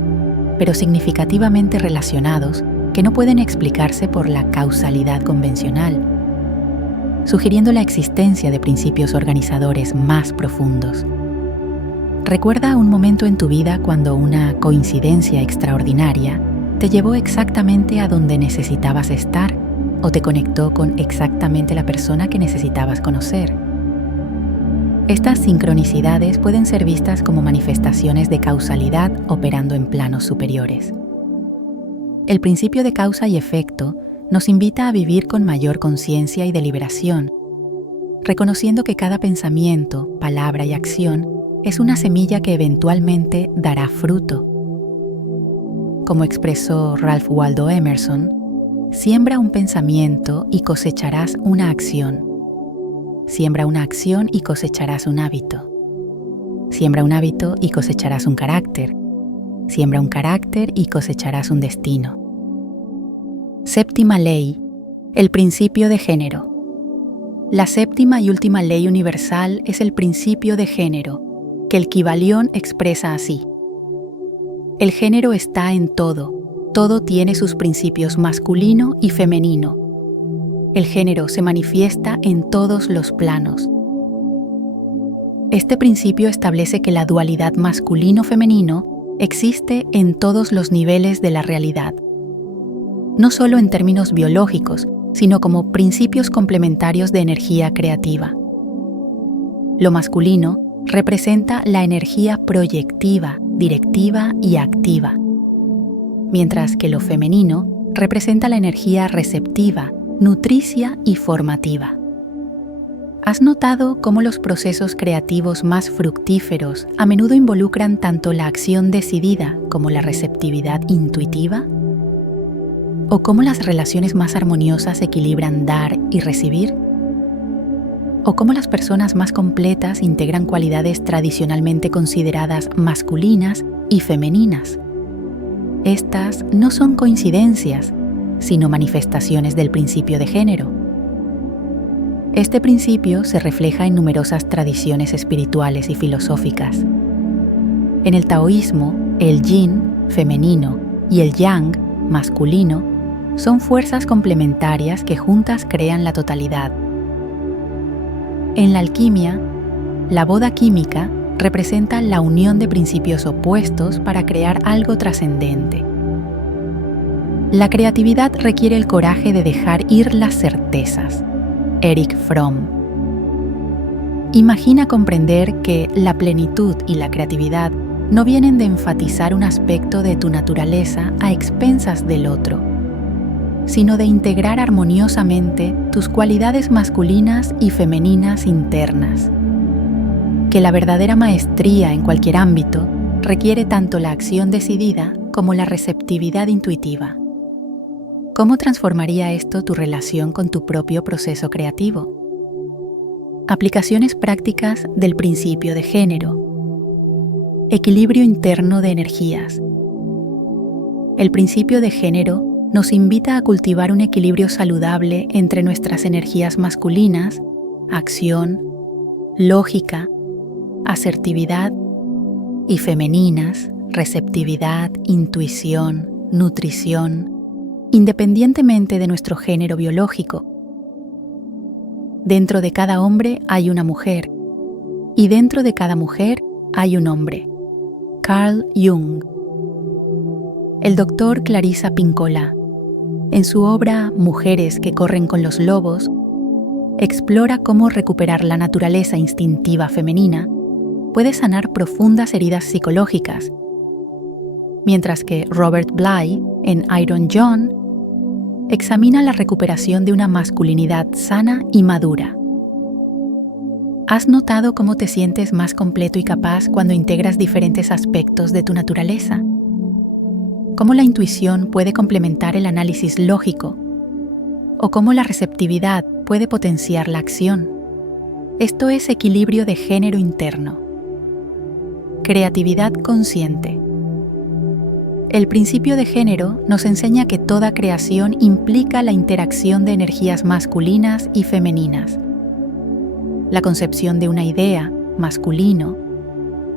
pero significativamente relacionados, que no pueden explicarse por la causalidad convencional, sugiriendo la existencia de principios organizadores más profundos. Recuerda un momento en tu vida cuando una coincidencia extraordinaria te llevó exactamente a donde necesitabas estar o te conectó con exactamente la persona que necesitabas conocer. Estas sincronicidades pueden ser vistas como manifestaciones de causalidad operando en planos superiores. El principio de causa y efecto nos invita a vivir con mayor conciencia y deliberación, reconociendo que cada pensamiento, palabra y acción es una semilla que eventualmente dará fruto. Como expresó Ralph Waldo Emerson, siembra un pensamiento y cosecharás una acción. Siembra una acción y cosecharás un hábito. Siembra un hábito y cosecharás un carácter. Siembra un carácter y cosecharás un destino. Séptima ley, el principio de género. La séptima y última ley universal es el principio de género, que el Kybalión expresa así. El género está en todo, todo tiene sus principios masculino y femenino. El género se manifiesta en todos los planos. Este principio establece que la dualidad masculino-femenino existe en todos los niveles de la realidad, no solo en términos biológicos, sino como principios complementarios de energía creativa. Lo masculino representa la energía proyectiva, directiva y activa, mientras que lo femenino representa la energía receptiva, nutricia y formativa. ¿Has notado cómo los procesos creativos más fructíferos a menudo involucran tanto la acción decidida como la receptividad intuitiva? ¿O cómo las relaciones más armoniosas equilibran dar y recibir? ¿O cómo las personas más completas integran cualidades tradicionalmente consideradas masculinas y femeninas? Estas no son coincidencias, sino manifestaciones del principio de género. Este principio se refleja en numerosas tradiciones espirituales y filosóficas. En el taoísmo, el yin, femenino, y el yang, masculino, son fuerzas complementarias que juntas crean la totalidad. En la alquimia, la boda química representa la unión de principios opuestos para crear algo trascendente. La creatividad requiere el coraje de dejar ir las certezas. Erich Fromm. Imagina comprender que la plenitud y la creatividad no vienen de enfatizar un aspecto de tu naturaleza a expensas del otro, sino de integrar armoniosamente tus cualidades masculinas y femeninas internas. Que la verdadera maestría en cualquier ámbito requiere tanto la acción decidida como la receptividad intuitiva. ¿Cómo transformaría esto tu relación con tu propio proceso creativo? Aplicaciones prácticas del principio de género. Equilibrio interno de energías. El principio de género nos invita a cultivar un equilibrio saludable entre nuestras energías masculinas, acción, lógica, asertividad, y femeninas, receptividad, intuición, nutrición, independientemente de nuestro género biológico. Dentro de cada hombre hay una mujer, y dentro de cada mujer hay un hombre. Carl Jung. El doctor Clarissa Pinkola, en su obra Mujeres que corren con los lobos, explora cómo recuperar la naturaleza instintiva femenina puede sanar profundas heridas psicológicas, mientras que Robert Bly, en Iron John, examina la recuperación de una masculinidad sana y madura. ¿Has notado cómo te sientes más completo y capaz cuando integras diferentes aspectos de tu naturaleza? ¿Cómo la intuición puede complementar el análisis lógico? ¿O cómo la receptividad puede potenciar la acción? Esto es equilibrio de género interno. Creatividad consciente. El principio de género nos enseña que toda creación implica la interacción de energías masculinas y femeninas. La concepción de una idea, masculino,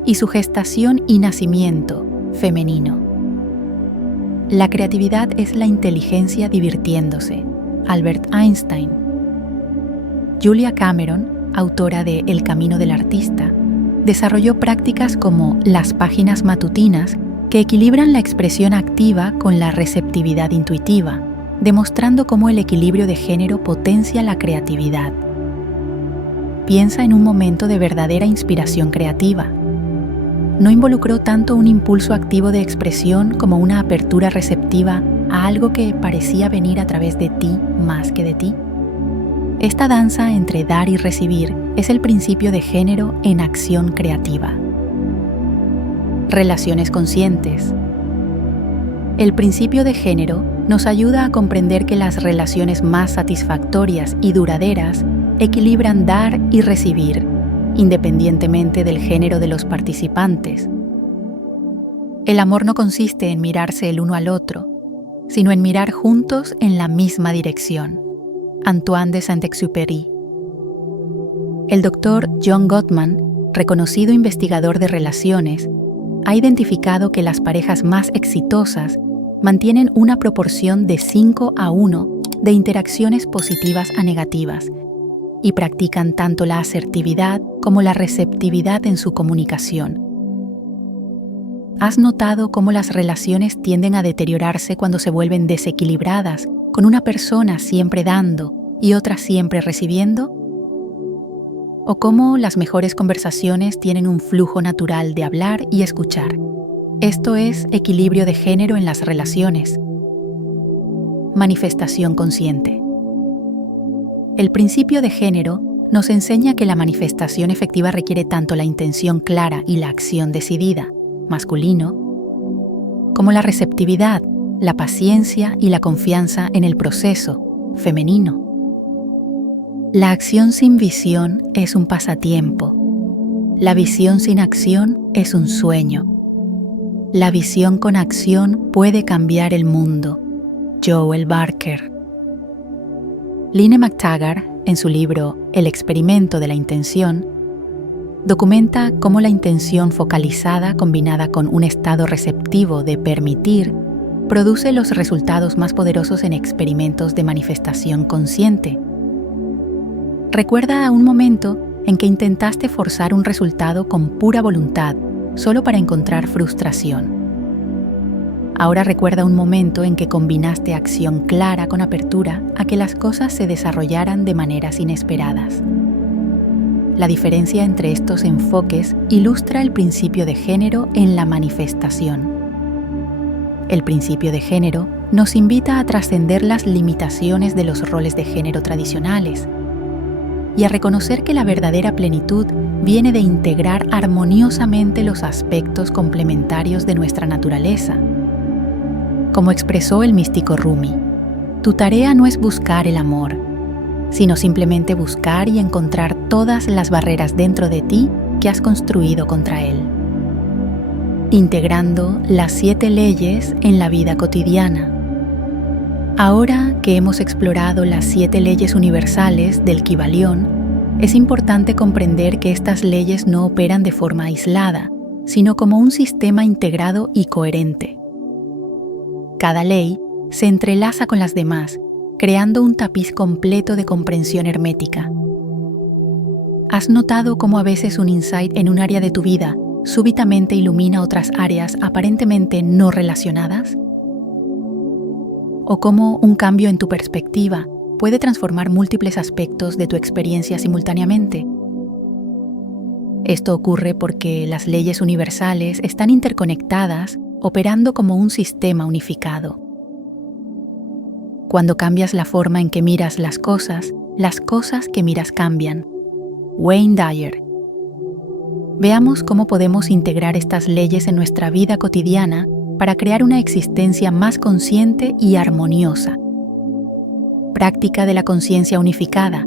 y su gestación y nacimiento, femenino. La creatividad es la inteligencia divirtiéndose, Albert Einstein. Julia Cameron, autora de El camino del artista, desarrolló prácticas como las páginas matutinas que equilibran la expresión activa con la receptividad intuitiva, demostrando cómo el equilibrio de género potencia la creatividad. Piensa en un momento de verdadera inspiración creativa. No involucró tanto un impulso activo de expresión como una apertura receptiva a algo que parecía venir a través de ti más que de ti. Esta danza entre dar y recibir es el principio de género en acción creativa. Relaciones conscientes. El principio de género nos ayuda a comprender que las relaciones más satisfactorias y duraderas equilibran dar y recibir, independientemente del género de los participantes. El amor no consiste en mirarse el uno al otro, sino en mirar juntos en la misma dirección. Antoine de Saint-Exupéry. El doctor John Gottman, reconocido investigador de relaciones, ha identificado que las parejas más exitosas mantienen una proporción de 5:1 de interacciones positivas a negativas y practican tanto la asertividad como la receptividad en su comunicación. ¿Has notado cómo las relaciones tienden a deteriorarse cuando se vuelven desequilibradas, con una persona siempre dando y otra siempre recibiendo? ¿O cómo las mejores conversaciones tienen un flujo natural de hablar y escuchar? Esto es equilibrio de género en las relaciones. Manifestación consciente. El principio de género nos enseña que la manifestación efectiva requiere tanto la intención clara y la acción decidida, masculino, como la receptividad, la paciencia y la confianza en el proceso, femenino. La acción sin visión es un pasatiempo. La visión sin acción es un sueño. La visión con acción puede cambiar el mundo. Joel Barker. Lynne McTaggart, en su libro El experimento de la intención, documenta cómo la intención focalizada combinada con un estado receptivo de permitir produce los resultados más poderosos en experimentos de manifestación consciente. Recuerda a un momento en que intentaste forzar un resultado con pura voluntad, solo para encontrar frustración. Ahora recuerda un momento en que combinaste acción clara con apertura a que las cosas se desarrollaran de maneras inesperadas. La diferencia entre estos enfoques ilustra el principio de género en la manifestación. El principio de género nos invita a trascender las limitaciones de los roles de género tradicionales y a reconocer que la verdadera plenitud viene de integrar armoniosamente los aspectos complementarios de nuestra naturaleza. Como expresó el místico Rumi, tu tarea no es buscar el amor, sino simplemente buscar y encontrar todas las barreras dentro de ti que has construido contra él. Integrando las 7 leyes en la vida cotidiana. Ahora que hemos explorado las 7 leyes universales del Kybalión, es importante comprender que estas leyes no operan de forma aislada, sino como un sistema integrado y coherente. Cada ley se entrelaza con las demás, creando un tapiz completo de comprensión hermética. ¿Has notado cómo a veces un insight en un área de tu vida súbitamente ilumina otras áreas aparentemente no relacionadas? ¿O cómo un cambio en tu perspectiva puede transformar múltiples aspectos de tu experiencia simultáneamente? Esto ocurre porque las leyes universales están interconectadas, operando como un sistema unificado. Cuando cambias la forma en que miras las cosas que miras cambian. Wayne Dyer. Veamos cómo podemos integrar estas leyes en nuestra vida cotidiana para crear una existencia más consciente y armoniosa. Práctica de la conciencia unificada.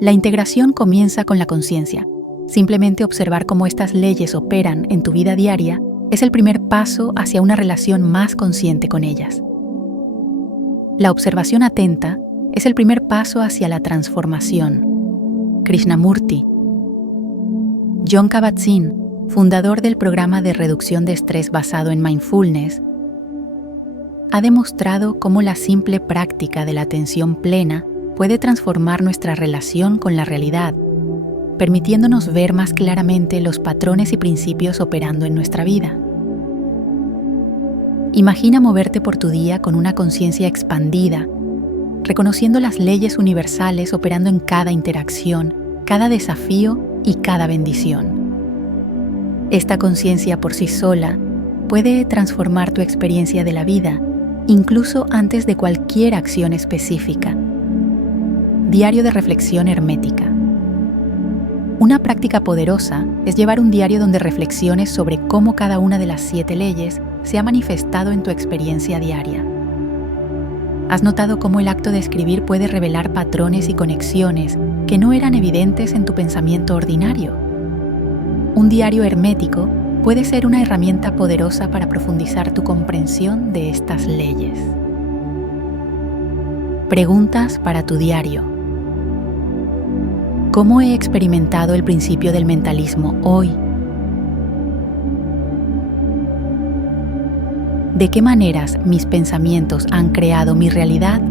La integración comienza con la conciencia. Simplemente observar cómo estas leyes operan en tu vida diaria es el primer paso hacia una relación más consciente con ellas. La observación atenta es el primer paso hacia la transformación. Krishnamurti. Jon Kabat-Zinn, fundador del programa de reducción de estrés basado en mindfulness, ha demostrado cómo la simple práctica de la atención plena puede transformar nuestra relación con la realidad, permitiéndonos ver más claramente los patrones y principios operando en nuestra vida. Imagina moverte por tu día con una conciencia expandida, reconociendo las leyes universales operando en cada interacción, cada desafío y cada bendición. Esta conciencia por sí sola puede transformar tu experiencia de la vida, incluso antes de cualquier acción específica. Diario de reflexión hermética. Una práctica poderosa es llevar un diario donde reflexiones sobre cómo cada una de las 7 leyes se ha manifestado en tu experiencia diaria. ¿Has notado cómo el acto de escribir puede revelar patrones y conexiones que no eran evidentes en tu pensamiento ordinario? Un diario hermético puede ser una herramienta poderosa para profundizar tu comprensión de estas leyes. Preguntas para tu diario. ¿Cómo he experimentado el principio del mentalismo hoy? ¿De qué maneras mis pensamientos han creado mi realidad?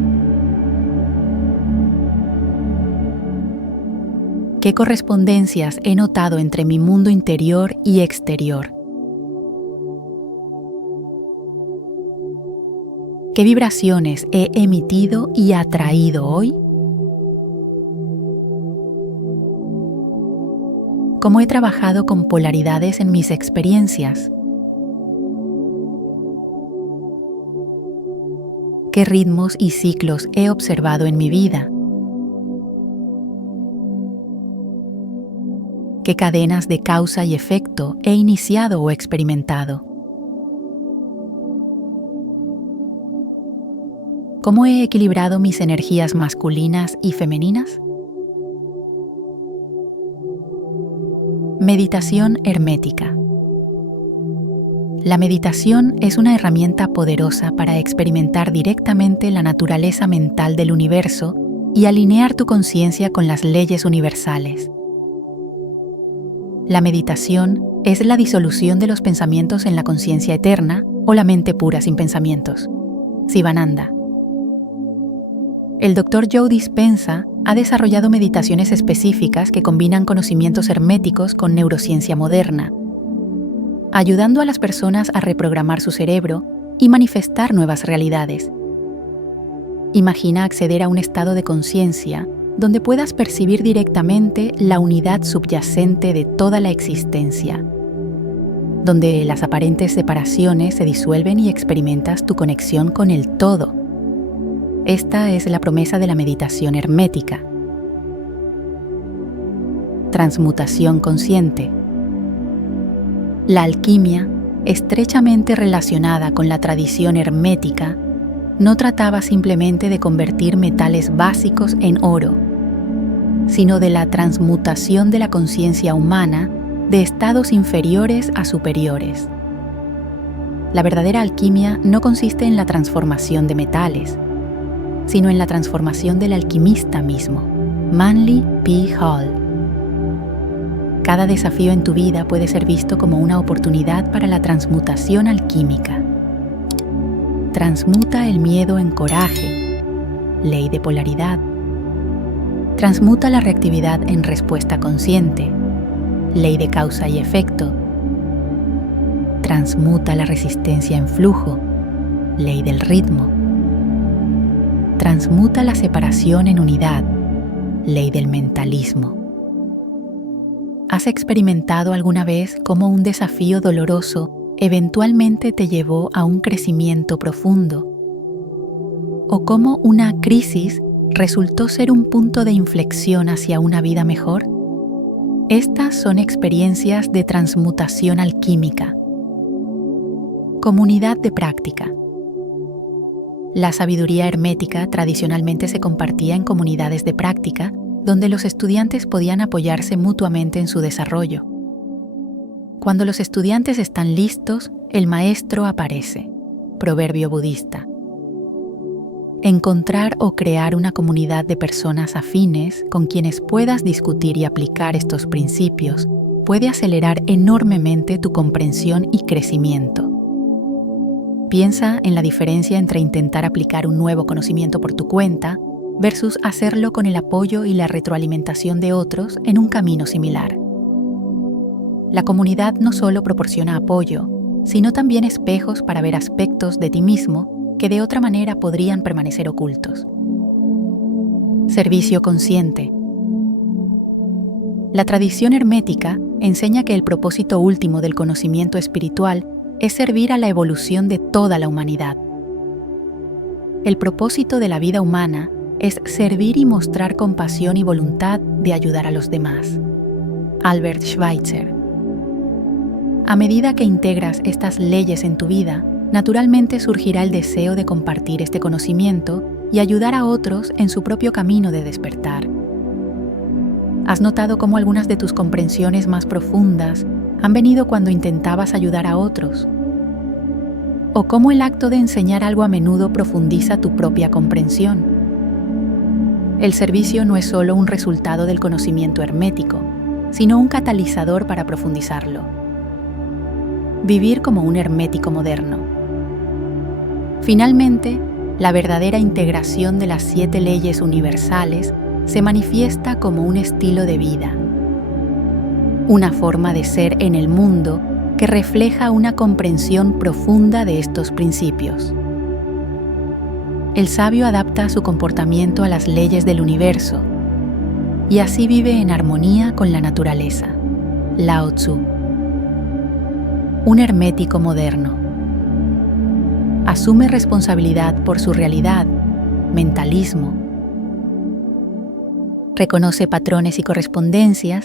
¿Qué correspondencias he notado entre mi mundo interior y exterior? ¿Qué vibraciones he emitido y atraído hoy? ¿Cómo he trabajado con polaridades en mis experiencias? ¿Qué ritmos y ciclos he observado en mi vida? ¿Qué cadenas de causa y efecto he iniciado o experimentado? ¿Cómo he equilibrado mis energías masculinas y femeninas? Meditación hermética. La meditación es una herramienta poderosa para experimentar directamente la naturaleza mental del universo y alinear tu conciencia con las leyes universales. La meditación es la disolución de los pensamientos en la conciencia eterna o la mente pura sin pensamientos. Sivananda. El Dr. Joe Dispenza ha desarrollado meditaciones específicas que combinan conocimientos herméticos con neurociencia moderna, ayudando a las personas a reprogramar su cerebro y manifestar nuevas realidades. Imagina acceder a un estado de conciencia donde puedas percibir directamente la unidad subyacente de toda la existencia, donde las aparentes separaciones se disuelven y experimentas tu conexión con el todo. Esta es la promesa de la meditación hermética. Transmutación consciente. La alquimia, estrechamente relacionada con la tradición hermética, no trataba simplemente de convertir metales básicos en oro, sino de la transmutación de la conciencia humana de estados inferiores a superiores. La verdadera alquimia no consiste en la transformación de metales, sino en la transformación del alquimista mismo, Manly P. Hall. Cada desafío en tu vida puede ser visto como una oportunidad para la transmutación alquímica. Transmuta el miedo en coraje, ley de polaridad. Transmuta la reactividad en respuesta consciente, ley de causa y efecto. Transmuta la resistencia en flujo, ley del ritmo. Transmuta la separación en unidad, ley del mentalismo. ¿Has experimentado alguna vez cómo un desafío doloroso eventualmente te llevó a un crecimiento profundo? ¿O cómo una crisis resultó ser un punto de inflexión hacia una vida mejor? Estas son experiencias de transmutación alquímica. Comunidad de práctica. La sabiduría hermética tradicionalmente se compartía en comunidades de práctica, donde los estudiantes podían apoyarse mutuamente en su desarrollo. Cuando los estudiantes están listos, el maestro aparece. Proverbio budista. Encontrar o crear una comunidad de personas afines con quienes puedas discutir y aplicar estos principios puede acelerar enormemente tu comprensión y crecimiento. Piensa en la diferencia entre intentar aplicar un nuevo conocimiento por tu cuenta versus hacerlo con el apoyo y la retroalimentación de otros en un camino similar. La comunidad no solo proporciona apoyo, sino también espejos para ver aspectos de ti mismo que de otra manera podrían permanecer ocultos. Servicio consciente. La tradición hermética enseña que el propósito último del conocimiento espiritual es servir a la evolución de toda la humanidad. El propósito de la vida humana es servir y mostrar compasión y voluntad de ayudar a los demás. Albert Schweitzer. A medida que integras estas leyes en tu vida, naturalmente surgirá el deseo de compartir este conocimiento y ayudar a otros en su propio camino de despertar. ¿Has notado cómo algunas de tus comprensiones más profundas han venido cuando intentabas ayudar a otros? ¿O cómo el acto de enseñar algo a menudo profundiza tu propia comprensión? El servicio no es solo un resultado del conocimiento hermético, sino un catalizador para profundizarlo. Vivir como un hermético moderno. Finalmente, la verdadera integración de las 7 leyes universales se manifiesta como un estilo de vida, una forma de ser en el mundo que refleja una comprensión profunda de estos principios. El sabio adapta su comportamiento a las leyes del universo y así vive en armonía con la naturaleza. Lao Tzu. Un hermético moderno. Asume responsabilidad por su realidad, mentalismo. Reconoce patrones y correspondencia.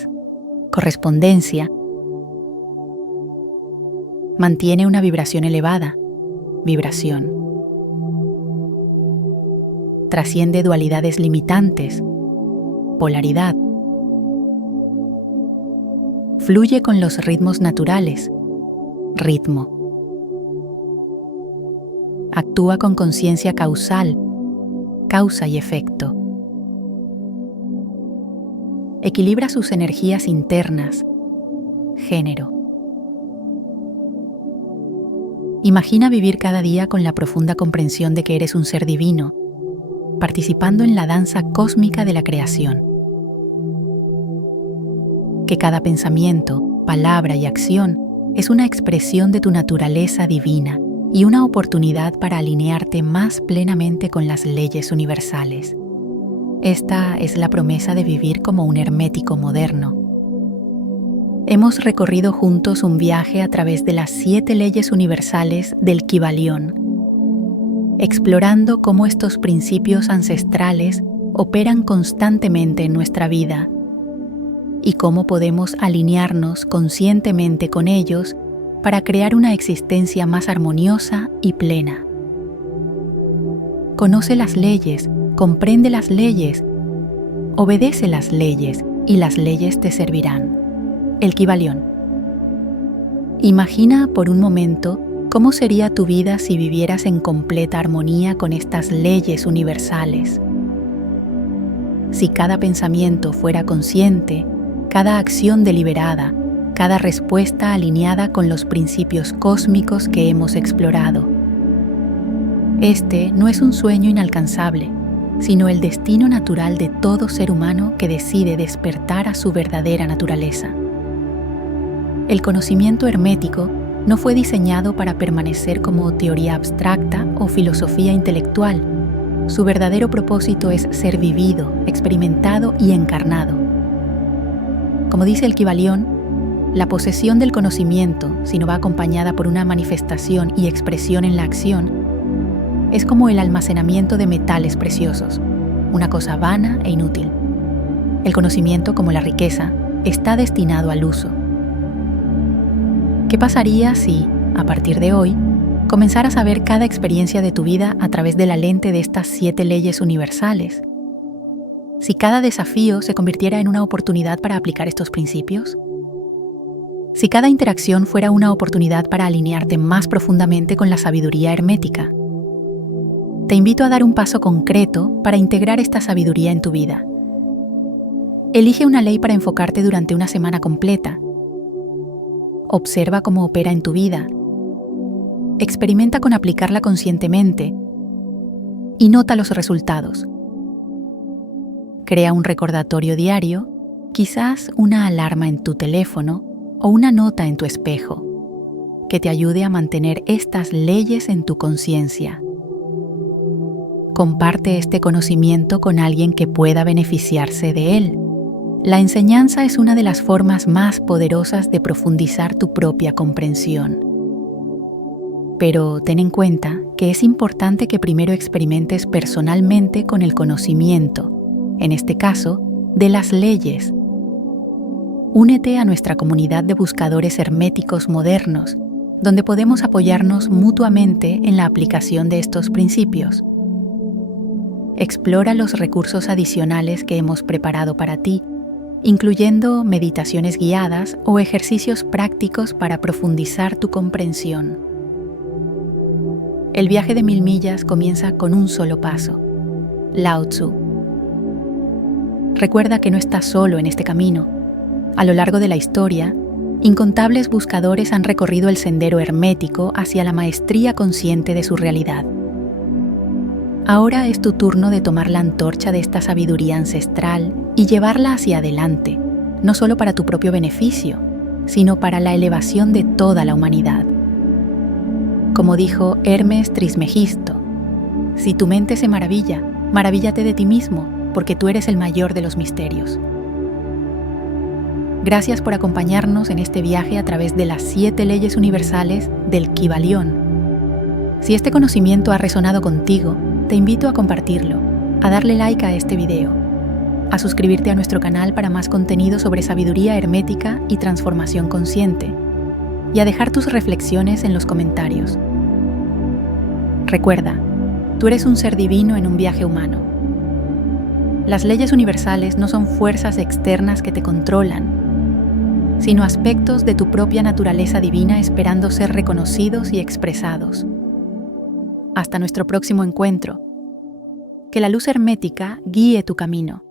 Mantiene una vibración elevada, vibración. trasciende dualidades limitantes, polaridad. Fluye con los ritmos naturales, ritmo. Actúa con conciencia causal, causa y efecto. Equilibra sus energías internas, género. Imagina vivir cada día con la profunda comprensión de que eres un ser divino, participando en la danza cósmica de la creación. Que cada pensamiento, palabra y acción es una expresión de tu naturaleza divina y una oportunidad para alinearte más plenamente con las leyes universales. Esta es la promesa de vivir como un hermético moderno. Hemos recorrido juntos un viaje a través de las 7 leyes universales del Kybalión, explorando cómo estos principios ancestrales operan constantemente en nuestra vida y cómo podemos alinearnos conscientemente con ellos para crear una existencia más armoniosa y plena. Conoce las leyes, comprende las leyes, obedece las leyes y las leyes te servirán. El Kybalión. Imagina por un momento cómo sería tu vida si vivieras en completa armonía con estas leyes universales. Si cada pensamiento fuera consciente, cada acción deliberada, cada respuesta alineada con los principios cósmicos que hemos explorado. Este no es un sueño inalcanzable, sino el destino natural de todo ser humano que decide despertar a su verdadera naturaleza. El conocimiento hermético no fue diseñado para permanecer como teoría abstracta o filosofía intelectual. Su verdadero propósito es ser vivido, experimentado y encarnado. Como dice el Kybalión, la posesión del conocimiento, si no va acompañada por una manifestación y expresión en la acción, es como el almacenamiento de metales preciosos, una cosa vana e inútil. El conocimiento, como la riqueza, está destinado al uso. ¿Qué pasaría si, a partir de hoy, comenzaras a ver cada experiencia de tu vida a través de la lente de estas 7 leyes universales? Si cada desafío se convirtiera en una oportunidad para aplicar estos principios? Si cada interacción fuera una oportunidad para alinearte más profundamente con la sabiduría hermética? Te invito a dar un paso concreto para integrar esta sabiduría en tu vida. Elige una ley para enfocarte durante una semana completa. Observa cómo opera en tu vida. Experimenta con aplicarla conscientemente y nota los resultados. Crea un recordatorio diario, quizás una alarma en tu teléfono o una nota en tu espejo, que te ayude a mantener estas leyes en tu conciencia. Comparte este conocimiento con alguien que pueda beneficiarse de él. La enseñanza es una de las formas más poderosas de profundizar tu propia comprensión. Pero ten en cuenta que es importante que primero experimentes personalmente con el conocimiento, en este caso, de las leyes. Únete a nuestra comunidad de buscadores herméticos modernos, donde podemos apoyarnos mutuamente en la aplicación de estos principios. Explora los recursos adicionales que hemos preparado para ti, incluyendo meditaciones guiadas o ejercicios prácticos para profundizar tu comprensión. El viaje de 1000 millas comienza con un solo paso. Lao Tzu. Recuerda que no estás solo en este camino. A lo largo de la historia, incontables buscadores han recorrido el sendero hermético hacia la maestría consciente de su realidad. Ahora es tu turno de tomar la antorcha de esta sabiduría ancestral y llevarla hacia adelante, no solo para tu propio beneficio, sino para la elevación de toda la humanidad. Como dijo Hermes Trismegisto, si tu mente se maravilla, maravíllate de ti mismo, porque tú eres el mayor de los misterios. Gracias por acompañarnos en este viaje a través de las 7 leyes universales del Kybalión. Si este conocimiento ha resonado contigo, te invito a compartirlo, a darle like a este video, a suscribirte a nuestro canal para más contenido sobre sabiduría hermética y transformación consciente, y a dejar tus reflexiones en los comentarios. Recuerda, Tú eres un ser divino en un viaje humano. Las leyes universales no son fuerzas externas que te controlan, sino aspectos de tu propia naturaleza divina esperando ser reconocidos y expresados. Hasta nuestro próximo encuentro. Que la luz hermética guíe tu camino